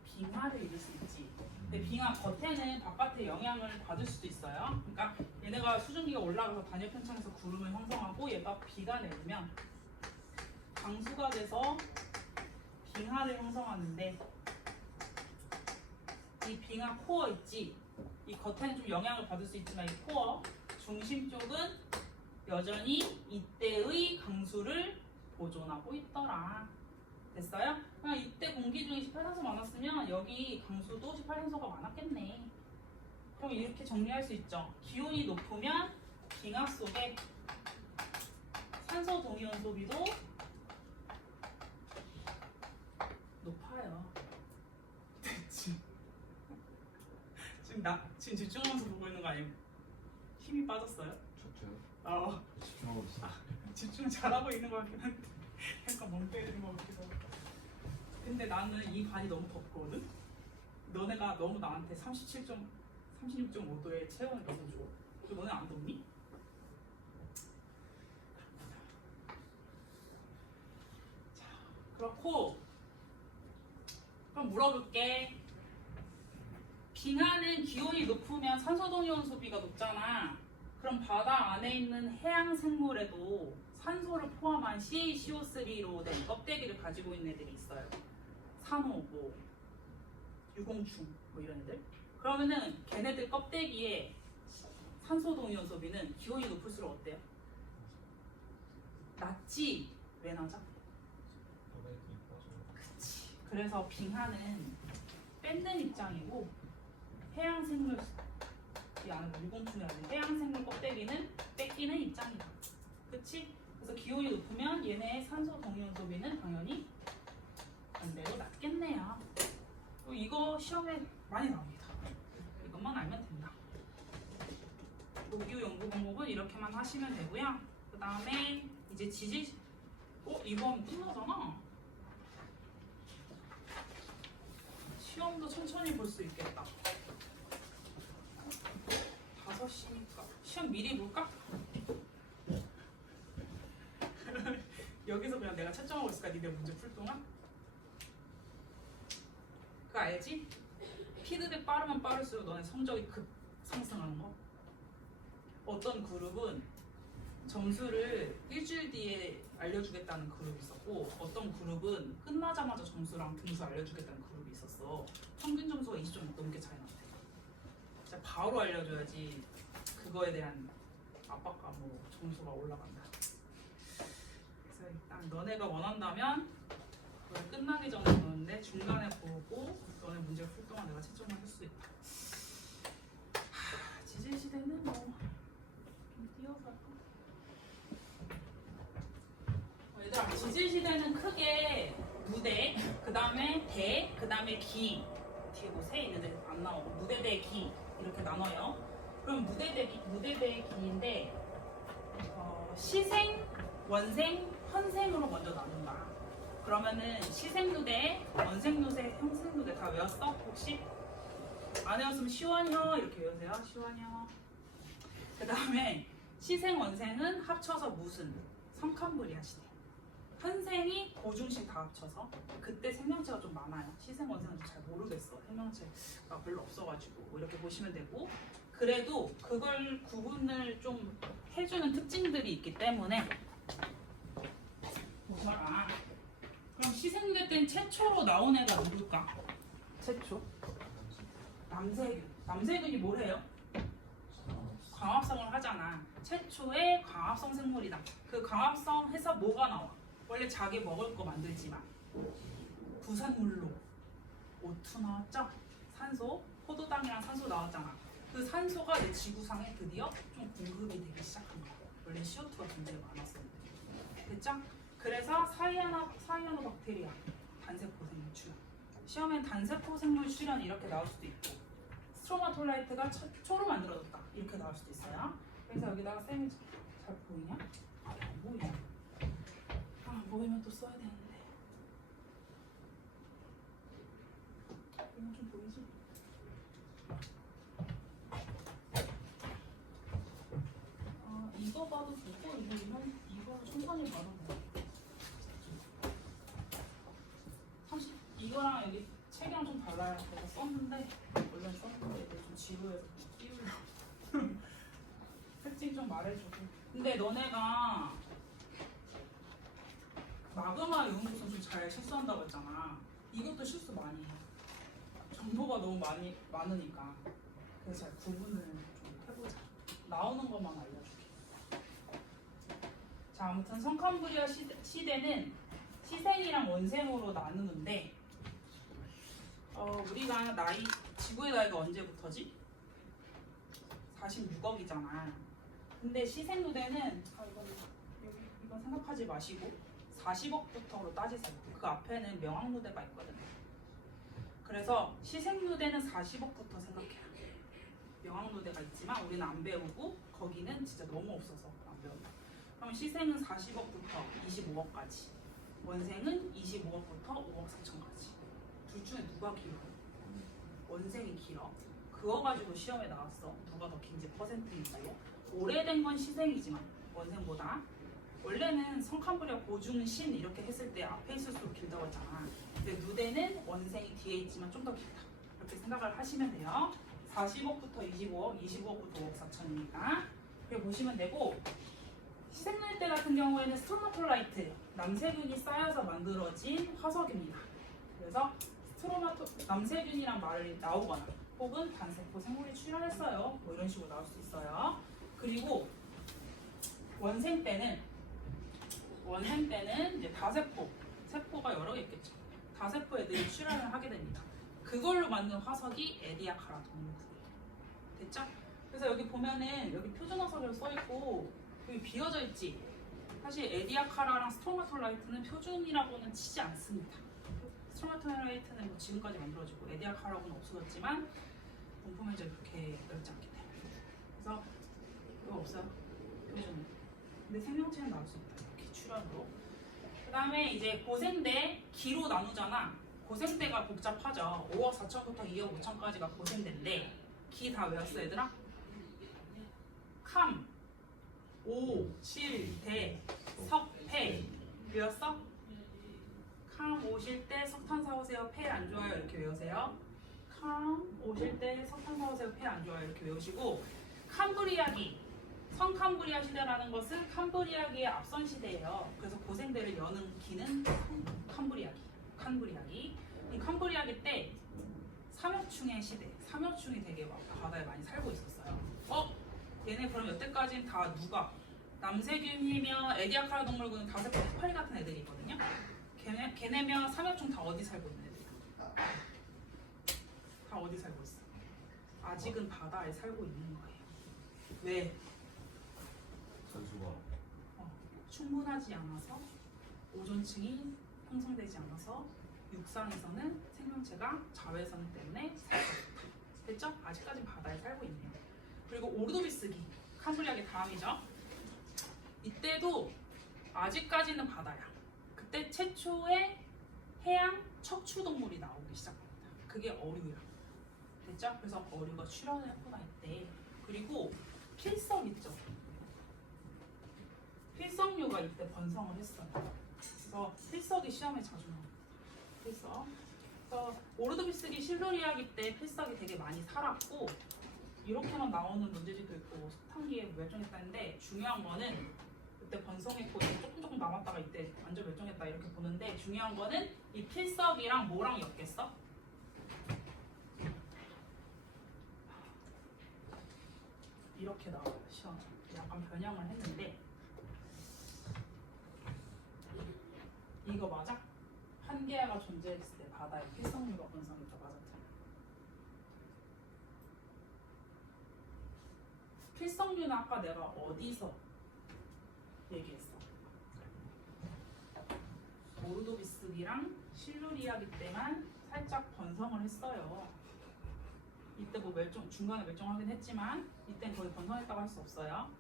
빙하를 이룰 수 있지. 근데 빙하 겉에는 바깥의 영향을 받을 수도 있어요. 그러니까 얘네가 수증기가 올라가서 단열 팽창해서 구름을 형성하고 얘가 비가 내리면 강수가 돼서 빙하를 형성하는데 이 빙하 코어 있지? 이 겉에는 좀 영향을 받을 수 있지만 이 코어 중심 쪽은 여전히 이때의 강수를 보존하고 있더라. 됐어요? 그냥 이때 공기 중에 18산소 많았으면 여기 강수도 18산소가 많았겠네. 그럼 이렇게 정리할 수 있죠. 기온이 높으면 빙하 속에 산소 동위원소비도 높아요. 됐지? 지금 집중하면서 보고 있는 거 아니에요? 힘이 빠졌어요? 좋죠. 집중하고 있어. 집중 잘하고 있는 거 같긴 한데 약간 멍 때리는 거 같기도 하고. 근데 나는 이 반이 너무 덥거든? 너네가 너무 나한테 36.5도의 체온을 너무 줘. 너네 안 덥니? 자, 그렇고 그럼 물어볼게. 빙하는 기온이 높으면 산소동이온 소비가 높잖아. 그럼 바다 안에 있는 해양 생물에도 산소를 포함한 CaCO3로 된 껍데기를 가지고 있는 애들이 있어요. 산호, 뭐 유공충, 뭐 이런 애들. 그러면은 걔네들 껍데기에 산소 동위원 소비는 기온이 높을수록 어때요? 낮지? 왜 낮아? 그치. 그래서 빙하는 뺏는 입장이고 해양 생물 이 안에 유공충이 아니라 해양 생물 껍데기는 뺏기는 입장이다. 그치? 그래서 기온이 높으면 얘네의 산소 동위원 소비는 당연히 반대로 낮겠네요. 이거 시험에 많이 나옵니다. 이것만 알면 된다. 녹유 연구 과목은 이렇게만 하시면 되고요. 그 다음에 이제 지질, 이거 하면 끝나잖아. 시험도 천천히 볼 수 있겠다. 5시니까 시험 미리 볼까? 여기서 그냥 내가 채점하고 있을까? 니네 문제 풀 동안? 그거 알지? 피드백 빠르면 빠를수록 너네 성적이 급 상승하는 거. 어떤 그룹은 점수를 일주일 뒤에 알려주겠다는 그룹이 있었고, 어떤 그룹은 끝나자마자 점수랑 등수 알려주겠다는 그룹이 있었어. 평균 점수가 20점 넘게 차이 났대. 진짜 바로 알려줘야지 그거에 대한 압박감으로 점수가 올라간다. 그래서 일단 너네가 원한다면 그걸 끝나기 전에 보는데 중간에 보고 너네 문제 풀 동안 내가 채점을 할 수 있다. 지질 시대는 뭐 좀 띄어서 할까? 얘들아, 지질 시대는 크게 무대, 그 다음에 대, 그 다음에 기. 뒤에 뭐 새 있는데 안 나오고 무대 대 기 이렇게 나눠요. 그럼 무대 대 기인데 시생, 원생, 현생으로 먼저 나눈다. 그러면은 시생누대, 원생누대, 현생누대 다 외웠어? 혹시? 안 외웠으면 시원혀 이렇게 외우세요. 시원혀. 그 다음에 시생, 원생은 합쳐서 무슨? 성칸불이 하시네요. 현생이 고중식 다 합쳐서. 그때 생명체가 좀 많아요. 시생, 원생은 좀 잘 모르겠어. 생명체가 별로 없어가지고 뭐 이렇게 보시면 되고, 그래도 그걸 구분을 좀 해주는 특징들이 있기 때문에 보셔라. 그럼 시생누대 때는 최초로 나온 애가 누굴까? 최초? 남세균. 남세균이 뭘 해요? 광합성을 하잖아. 최초의 광합성 생물이다. 그 광합성 해서 뭐가 나와? 원래 자기 먹을 거 만들지만 부산물로 O2 나왔죠? 산소, 포도당이랑 산소 나왔잖아. 그 산소가 이제 지구상에 드디어 좀 공급이 되기 시작한 거야. 원래 CO2가 굉장히 많았었는데. 됐죠? 그래서 사이아노박테리아 단세포 생물 출현. 시험엔 단세포 생물 출현 이렇게 나올 수도 있고, 스트로마톨라이트가 초로 만들어졌다 이렇게 나올 수도 있어요. 그래서 여기다가 쌤이 잘 보이냐? 안 보이냐? 보이면 또 써야 되는데. 이건 좀 보이지? 이거 봐도 되고 이거 천천히 봐도 돼. 30 이거랑 여기 책이랑 좀 달라요. 내가 썼는데 원래 썼는데 이제 좀 지루해서 띄우려고. 특징 좀 말해주고. 근데 너네가 마그마 연구소 좀 잘 실수한다고 했잖아. 이것도 실수 많이 해. 정보가 너무 많으니까. 그래서 잘 구분을 좀 해보자. 나오는 것만 알려줄게. 자, 아무튼 성칸브리아 시대는 시생이랑 원생으로 나누는데, 우리가 지구의 나이가 언제부터지? 46억이잖아. 근데 시생누대는 이건 생각하지 마시고 40억부터로 따지세요. 그 앞에는 명왕누대가 있거든. 그래서 시생누대는 40억부터 생각해요. 명왕누대가 있지만 우리는 안 배우고 거기는 진짜 너무 없어서 안 배운다. 그럼 시생은 40억부터 25억까지, 원생은 25억부터 5억 4천까지. 둘 중에 누가 길어? 원생이 길어. 그거 가지고 시험에 나왔어. 누가 더 긴지 퍼센트이고. 오래된 건 시생이지만 원생보다. 원래는 성칸브리아 고중신 이렇게 했을 때 앞에 있을수록 길다고 했잖아. 근데 누대는 원생이 뒤에 있지만 좀 더 길다. 이렇게 생각을 하시면 돼요. 40억부터 25억, 25억부터 5억 4천이니까 이렇게 보시면 되고, 시생누대 때 같은 경우에는 스트로마톨라이트, 남세균이 쌓여서 만들어진 화석입니다. 그래서 남세균이란 말이 나오거나 혹은 단세포 생물이 출현했어요. 뭐 이런 식으로 나올 수 있어요. 그리고 원생 때는 이제 다세포, 세포가 여러 개 있겠죠. 다세포 애들이 출현을 하게 됩니다. 그걸로 만든 화석이 에디아카라 동물구예요. 됐죠? 그래서 여기 보면은 여기 표준 화석으로 써 있고 여기 비어져 있지. 사실 에디아카라랑 스트로마톨라이트는 표준이라고는 치지 않습니다. 스트로마톨라이트는 뭐 지금까지 만들어지고 에디아카라고는 없어졌지만 분포 면적이 그렇게 넓지 않기 때문에. 그래서 이거 없어요. 표준은. 근데 생명체는 나올 수 있다. 이렇게 출현으로. 그 다음에 이제 고생대 기로 나누잖아. 고생대가 복잡하죠. 5억 4천부터 2억 5천까지가 고생대인데 기 다 외웠어 얘들아? 캄, 오, 실, 대, 석, 폐 외웠어? 캄 오실 때 석탄 사오세요. 폐 안 좋아요. 이렇게 외우세요. 캄 오실 때 석탄 사오세요. 폐 안 좋아요. 이렇게 외우시고 캄브리아기 성캄브리아 시대라는 것은 캄브리아기의 앞선 시대예요. 그래서 고생대를 여는 기는 캄브리아기. 이 캄브리아기 때 삼엽충의 시대, 삼엽충이 되게 막 바다에 많이 살고 있었어요. 얘네 그럼 여태까지는 다 누가? 남세균이며 에디아카라 동물군은 다섯 해파리 같은 애들이 있거든요. 걔네며 삼엽충 다 어디 살고 있는 애들이야? 다 어디 살고 있어? 아직은 바다에 살고 있는 거예요. 왜? 산수가 충분하지 않아서 오존층이 형성되지 않아서 육상에서는 생명체가 자외선 때문에 살고 있다. 됐죠? 아직까지 바다에 살고 있네요. 그리고 오르도비스기 캄브리아기 다음이죠. 이때도 아직까지는 바다야. 그때 최초의 해양 척추동물이 나오기 시작합니다. 그게 어류야. 됐죠? 그래서 어류가 출현을 했구나 이때. 그리고 필석 있죠. 필석류가 이때 번성을 했어요. 그래서 필석이 시험에 자주 나옵니다. 필석. 그래서 오르도비스기 실루리아기 때 필석이 되게 많이 살았고 이렇게만 나오는 문제집도 있고 석탄기에 멸종했다는데 중요한 거는 그때 번성했고 조금 남았다가 이때 완전 멸종했다 이렇게 보는데 중요한 거는 이 필석이랑 뭐랑 엮였어? 이렇게 나와요 시험. 약간 변형을 했는데 이거 맞아? 판게아가 존재했을 때 바다에 필석류가 번성했다 맞았잖아. 필석류는 아까 내가 어디서 얘기했어? 오르도비스기랑 실루리아기 때만 살짝 번성을 했어요. 이때 뭐 중간에 멸종하긴 했지만 이때는 거의 번성했다고 할 수 없어요.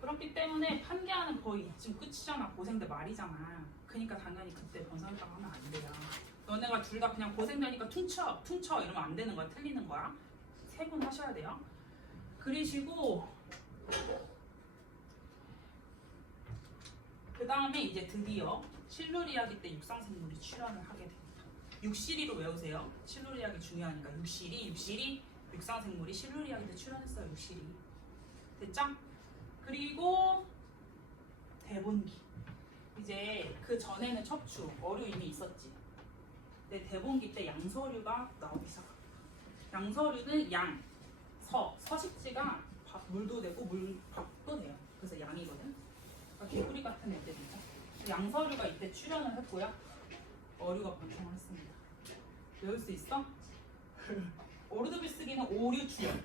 그렇기 때문에 판게아는 거의 이쯤 끝이잖아. 고생대 말이잖아. 그러니까 당연히 그때 번성했다고 하면 안 돼요. 너네가 둘 다 그냥 고생대니까 퉁쳐 이러면 안 되는 거야. 틀리는 거야. 세분하셔야 돼요. 그리시고 그 다음에 이제 드디어 실루리아기 때 육상생물이 출현을 하게 됩니다. 육시리로 외우세요. 실루리아기 중요하니까 육시리 육상생물이 실루리아기 때 출현했어요. 육시리 됐죠? 그리고 대본기 이제 그 전에는 척추 어류 이미 있었지. 근데 대본기 때 양서류가 나오기 시작합니다. 양서류는 양, 서식지가 물도 되고 밥도 돼요. 그래서 양이거든. 그러니까 개구리 같은 애들이죠. 양서류가 이때 출현을 했고요. 어류가 번성을 했습니다. 외울 수 있어? 오르도비스기는 오류 출현,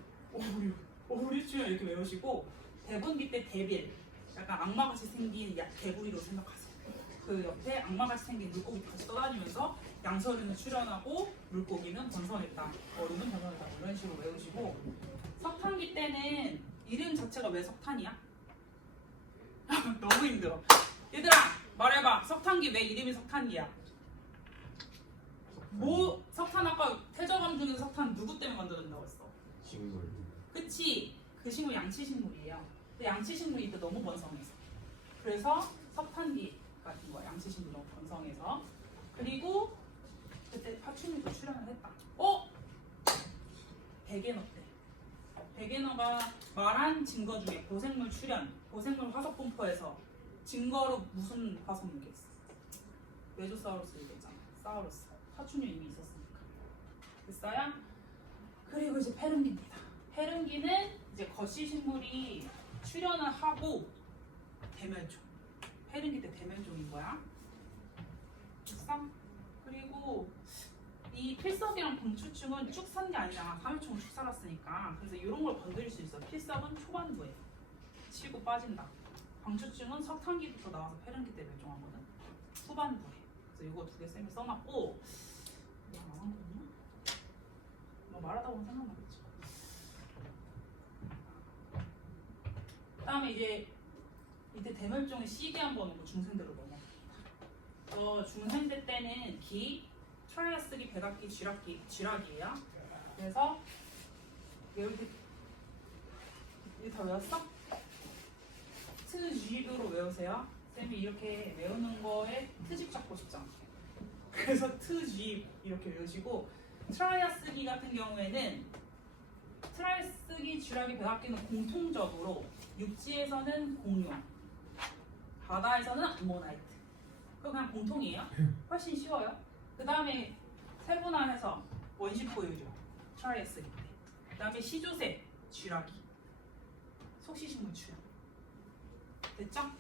오류 출현 이렇게 외우시고 대본기 때 대빌, 약간 악마같이 생긴 개구리로 생각하세요. 그 옆에 악마같이 생긴 물고기 같이 떠다니면서 양서류는 출현하고 물고기는 번성했다, 어류는 번성했다 이런 식으로 외우시고 석탄기 때는 이름 자체가 왜 석탄이야? 너무 힘들어. 얘들아 말해봐. 석탄기 왜 이름이 석탄기야? 뭐 석탄 아까 태저감 주는 석탄 누구 때문에 만들어진다고 했어? 식물 그치? 그 식물 양치식물이에요. 근데 양치식물이 이때 너무 번성해서 그래서 석탄기 같은 거야. 양치식물이 너무 번성해서. 그리고 그때 파충류도 출현을 했다. 베게너 때. 베게너가 말한 증거 중에 고생물 출현, 고생물 화석 분포에서 증거로 무슨 화석 얘기했어? 메조사우루스 얘기했잖아. 사우루스. 파충류 이미 있었으니까. 됐어요? 그리고 이제 페른기입니다. 페른기는 이제 거시식물이 출현을 하고 대멸종. 페른기 때 대멸종인 거야. 됐어? 그리고 이 필석이랑 봉추충은 쭉 산 게 아니라 삼엽충은 쭉 살았으니까 그래서 이런 걸 건드릴 수 있어. 필석은 초반부에 치고 빠진다. 방출증은 석탄기부터 나와서 폐렴기 때 멸종하거든. 후반부에. 그래서 이거 두 개 쌤이 써놨고 이거 나온 거냐? 뭐 말하다 보면 생각나겠지. 그다음에 이제 이때 대멸종의 시기 한번 오고 중생대로 넘어. 중생대 때는 기, 트라이아스기, 백악기, 쥐락이에요. 그래서 여기 이거 다 외웠어? 트쥐브로 외우세요. 쌤이 이렇게 외우는 거에 트집 잡고 싶잖아. 그래서 트쥐 이렇게 외우시고 트라이아스기 같은 경우에는 트라이아스기, 쥐락기, 백악기는 공통적으로 육지에서는 공룡, 바다에서는 암모나이트. 그거 그냥 공통이에요. 훨씬 쉬워요. 그 다음에 세분화해서 원식 보유죠. 트라이아스기 때. 그 다음에 시조새, 쥐락이. 속시식물 출현. 됐죠?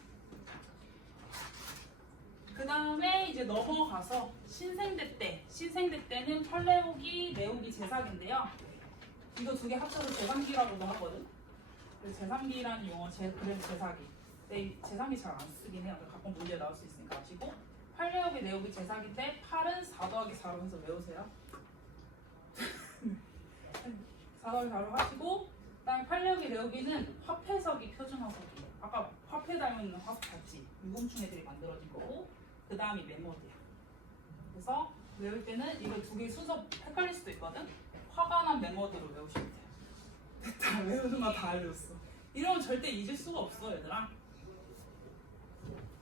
그 다음에 이제 넘어가서 신생대 때. 신생대 때는 펄레오기, 네오기, 제사기인데요. 이거 두 개 합쳐서 제삼기라고도 하거든. 그래서 제삼기라는 용어, 그래서 제사기. 근데 이 제삼기 잘 안 쓰긴 해요. 가끔 문제 나올 수 있으니까 아시고. 펄레오기, 네오기, 제사기 때 8은 4 더하기 4로 해서 외우세요. 4 더하기 4로 하시고 그다음에 펄레오기, 네오기는 화폐석이 표준화석이에요. 아까 화폐 닮은 화석 봤지? 유공충 애들이 만들어진 거고 그 다음이 메모드야. 그래서 외울 때는 이거 두 개 순서 헷갈릴 수도 있거든? 화가 난 메모드로 외우시면 돼요. 됐다. 외우는 거 다 알려줬어. 이러면 절대 잊을 수가 없어 얘들아.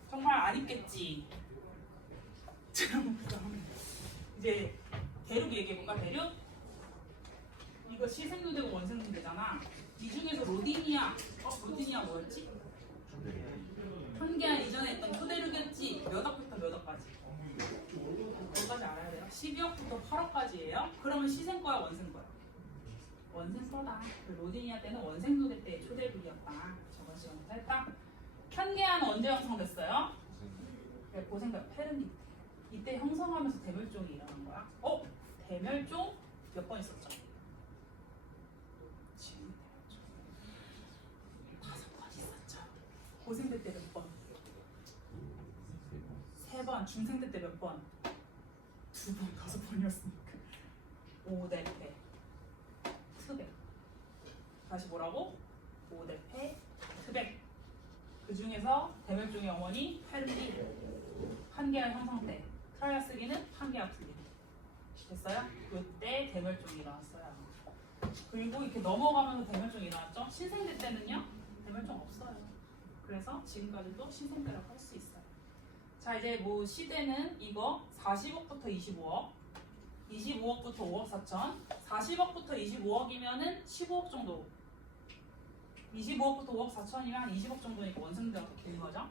정말 안 잊겠지. 이제 대륙 얘기해볼까? 대륙? 이거 시생누대고 원생누대잖아. 이 중에서 로디니아, 로디니아 뭐였지? 한계한 이전에 했던 초대륙이었지. 몇 억부터 몇 억까지? 그것까지 알아야 돼요. 12억부터 8억까지예요. 그러면 시생 거야, 원생 거야? 원생 거다. 그 로디니아 때는 원생누대 때의 초대륙이었다. 저번 시간에서 했다. 한계한 언제 형성됐어요? 네, 고생각 페르니 때. 이때 형성하면서 대멸종이 일어난 거야. 대멸종 몇 번 있었죠? 지금 대멸종 5번 있었죠. 고생대 때 몇 번? 3번. 중생대 때 몇 번? 2번, 5번이었으니까. 5대패, 트백. 다시 뭐라고? 5대패, 트백. 그 중에서 대멸종의 어머니 페르니, 판게아 형성 때. 트라이아스기는 판게아 분리. 됐어요? 이때 대멸종이 일어났어요. 그리고 이렇게 넘어가면서 대멸종이 일어났죠? 신생대 때는요? 대멸종 없어요. 그래서 지금까지도 신생대라고 할 수 있어요. 자, 이제 뭐 시대는 이거 40억부터 25억, 25억부터 5억 4천, 40억부터 25억이면은 15억 정도. 25억부터 5억 4천이면 한 20억 정도니까 원생대가 더 긴 거죠.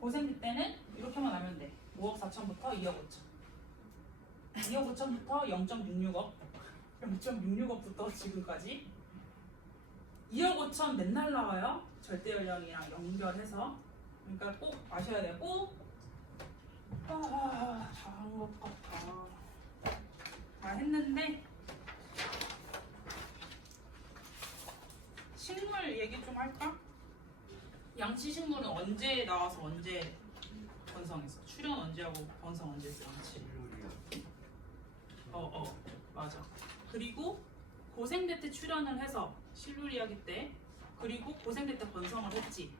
고생대 때는 이렇게만 하면 돼. 5억 4천부터 2억 5천. 2억 5천부터 0.66억. 0.66억부터 지금까지. 2억 5천 맨날 나와요. 절대 연령이랑 연결해서. 그러니까 꼭 아셔야 돼요. 꼭. 잘한 것 같아. 잘 했는데 식물 얘기 좀 할까? 양치 식물은 언제 나와서 언제 번성했어? 출현 언제 하고 번성 언제 했어? 양치. 맞아. 그리고 고생대 때 출현을 해서 실루리아기 때, 그리고 고생대 때 번성을 했지.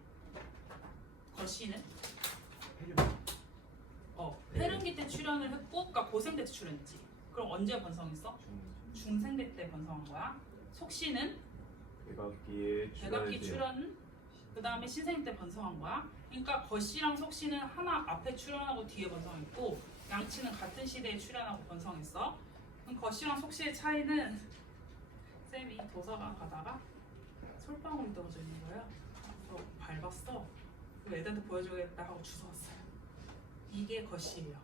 거시는 페른기 때 출현을 했고, 그러니까 고생대 때 출현했지. 그럼 언제 번성했어? 중생대 때 번성한 거야. 속시는 백악기 출현, 그 다음에 신생 때 번성한 거야. 그러니까 거시랑 속시는 하나 앞에 출현하고 뒤에 번성했고, 양치는 같은 시대에 출현하고 번성했어. 그럼 거시랑 속시의 차이는 쌤이 도서관 가다가 솔방울이 떨어져 있는 거예요. 그래서 밟았어. 그리고 애들한테 보여주겠다 하고 주워왔어요. 이게 거시예요.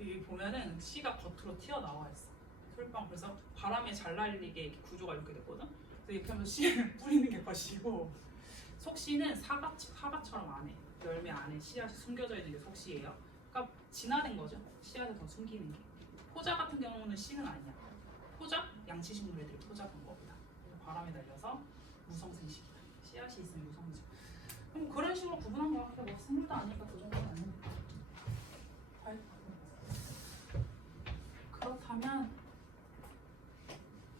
여기 보면은 씨가 겉으로 튀어나와 있어. 솔방울. 그래서 바람에 잘 날리게 이렇게 구조가 이렇게 됐거든. 그래서 이렇게 하면서 씨를 뿌리는 게 거시고, 속씨는 사과처럼 안에 열매 안에 씨앗이 숨겨져 있는 게 속씨예요. 그러니까 진화된 거죠. 씨앗을 더 숨기는 게. 포자 같은 경우는 씨는 아니야. 포자? 양치식물 애들이 포자인 겁니다. 바람에 달려서 무성생식이다. 씨앗이 있으면 무성이죠. 그런 식으로 구분한 거야. 그게 뭐 생물도 아니니까 그 정도는 아니니까. 그렇다면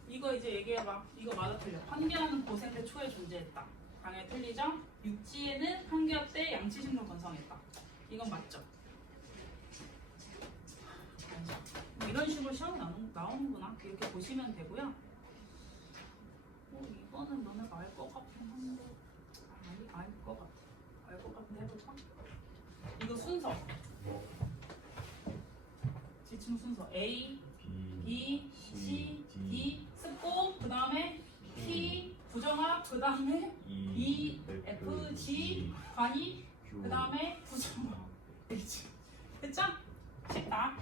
이거 이제 얘기해봐. 이거 맞아 틀려. 환기하는 고생대 초에 존재했다. 당연히 틀리죠? 육지에는 환기할 때 양치식물 건성했다. 이건 맞죠? 이런 식으로 시험이 나오는구나. 이렇게 보시면 되고요. 이거는 너네가 알 것 같긴 한데 알 것 같아. 알 것 같은데 해볼까? 이거 순서. 지침 순서 A, B, C, D 습고 그 다음에 T 부정합 그 다음에 E, F, G 관이 그 다음에 부정합 H. 됐죠? 쉽다.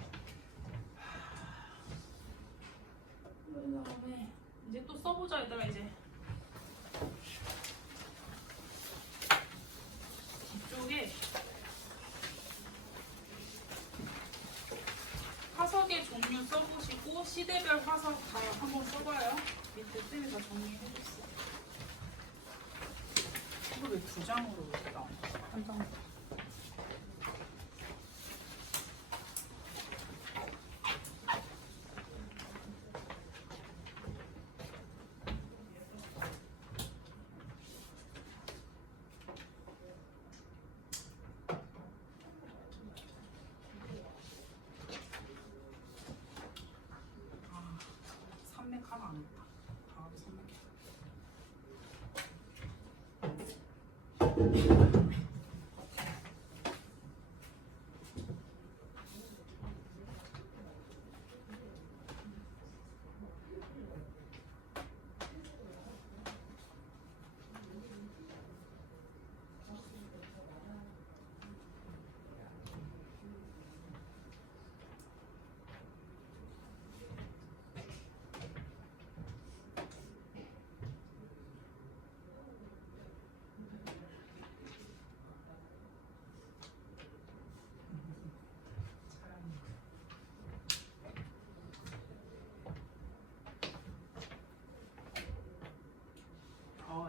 그 다음에 이제 또 써보자 얘들아. 이제 뒤쪽에 화석의 종류 써보시고 시대별 화석 다 한번 써봐요. 밑에 쌤이 다 정리해줬어. 이거 왜 두 장으로 이렇게 나오냐? 한 장으로. 산맥 하나 안 했다. 다음 산맥.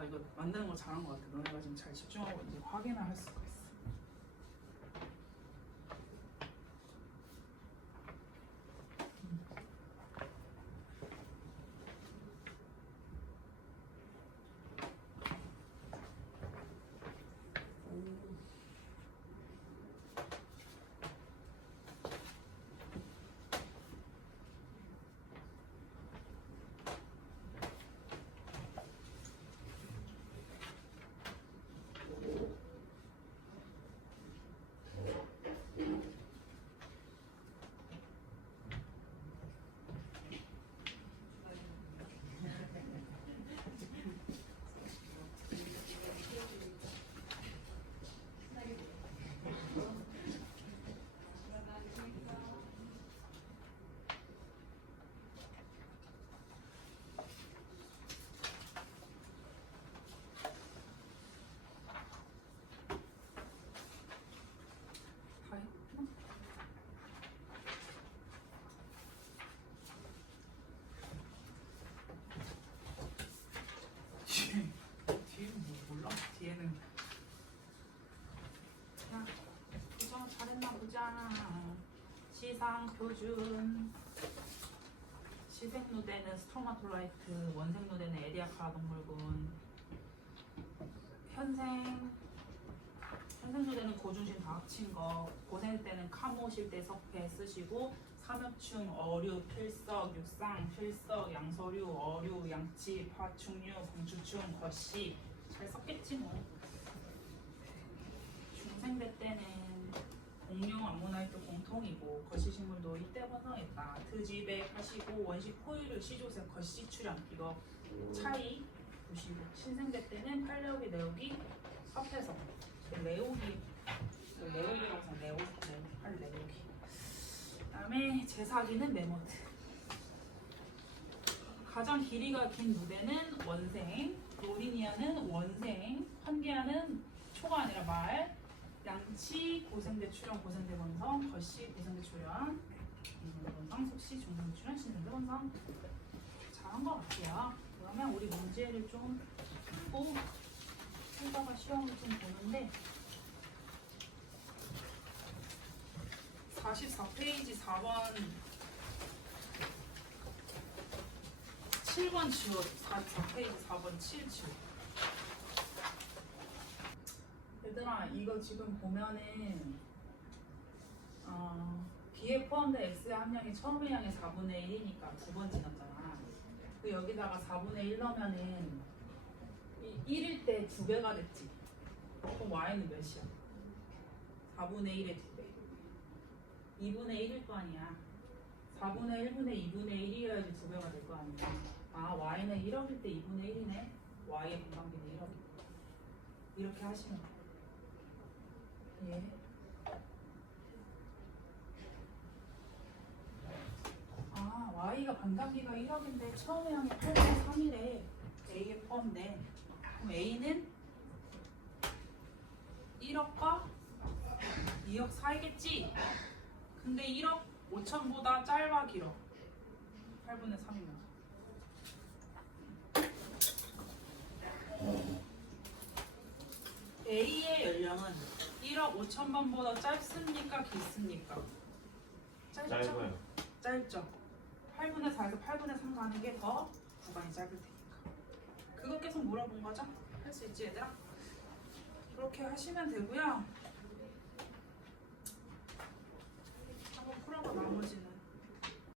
이거 만드는 거 잘한 것 같아. 너네가 지금 잘 집중하고 이제 확인을 할 수가 있어. 뒤에는 뭐 몰라? 뒤에는 야 보자. 잘했나 보자. 시상 표준. 시생 누대는 스토마톨라이트, 원생 누대는 에디아카 동물군. 현생 누대는 고준신 다 합친 거. 고생 때는 카모실 때 석패 쓰시고. 삼엽충, 어류, 필석, 육상, 필석, 양서류, 어류, 양치, 파충류, 공추충, 거시 잘 썼겠지 뭐. 중생대 때는 공룡, 암모나이트 공통이고 거시식물도 이때 번성했다. 트지백 하시고 원식 포유류, 시조색, 거시 출현 이거 차이 보시고. 신생대 때는 팔레오기, 네오기 합해서 레오기라고 해서 팔레오기. 그다음에 제사기는 메모드. 가장 길이가 긴 누대는 원생, 로리니아는 원생, 환기하는 초가 아니라 말, 양치, 고생대 출현, 고생대 번성, 거시, 고생대 출현, 이분대 번성, 속시, 중생대 출현, 신생대 번성. 잘한 것 같아요. 그러면 우리 문제를 좀 풀고 풀다가 시험을 좀 보는데 44페이지 4번 7번 지워. 44페이지 4번 7 지워. 얘들아 이거 지금 보면은 B에 포함된 X의 함량이 처음의 양의 4분의 1이니까 두 번 지났잖아. 그 여기다가 4분의 1 넣으면은 1일 때 2배가 됐지. 그럼 Y는 몇이야? 4분의 1의 2배. 2분의 1일 거 아니야. 4분의 1분의 2분의 1이어야지 2배가 될 거 아니야. 아 Y는 1억일 때 2분의 1이네. Y의 분담비는 1억. 이렇게 하시면 돼. 예. 아 Y가 반감기가 1억인데 처음에 양이 8분의 3이래. A에 포함돼. 그럼 A는 1억과 2억 사이겠지? 근데 1억 5천보다 짧아 길어? 8분의 3이면 A의 연령은 1억 5천번보다 짧습니까? 길습니까? 짧죠? 짧아요. 짧죠? 8분의 4에서 8분의 3 가는 게 더 구간이 짧을 테니까 그거 계속 물어본 거죠? 할 수 있지 얘들아? 그렇게 하시면 되고요 한번 풀어봐 나머지는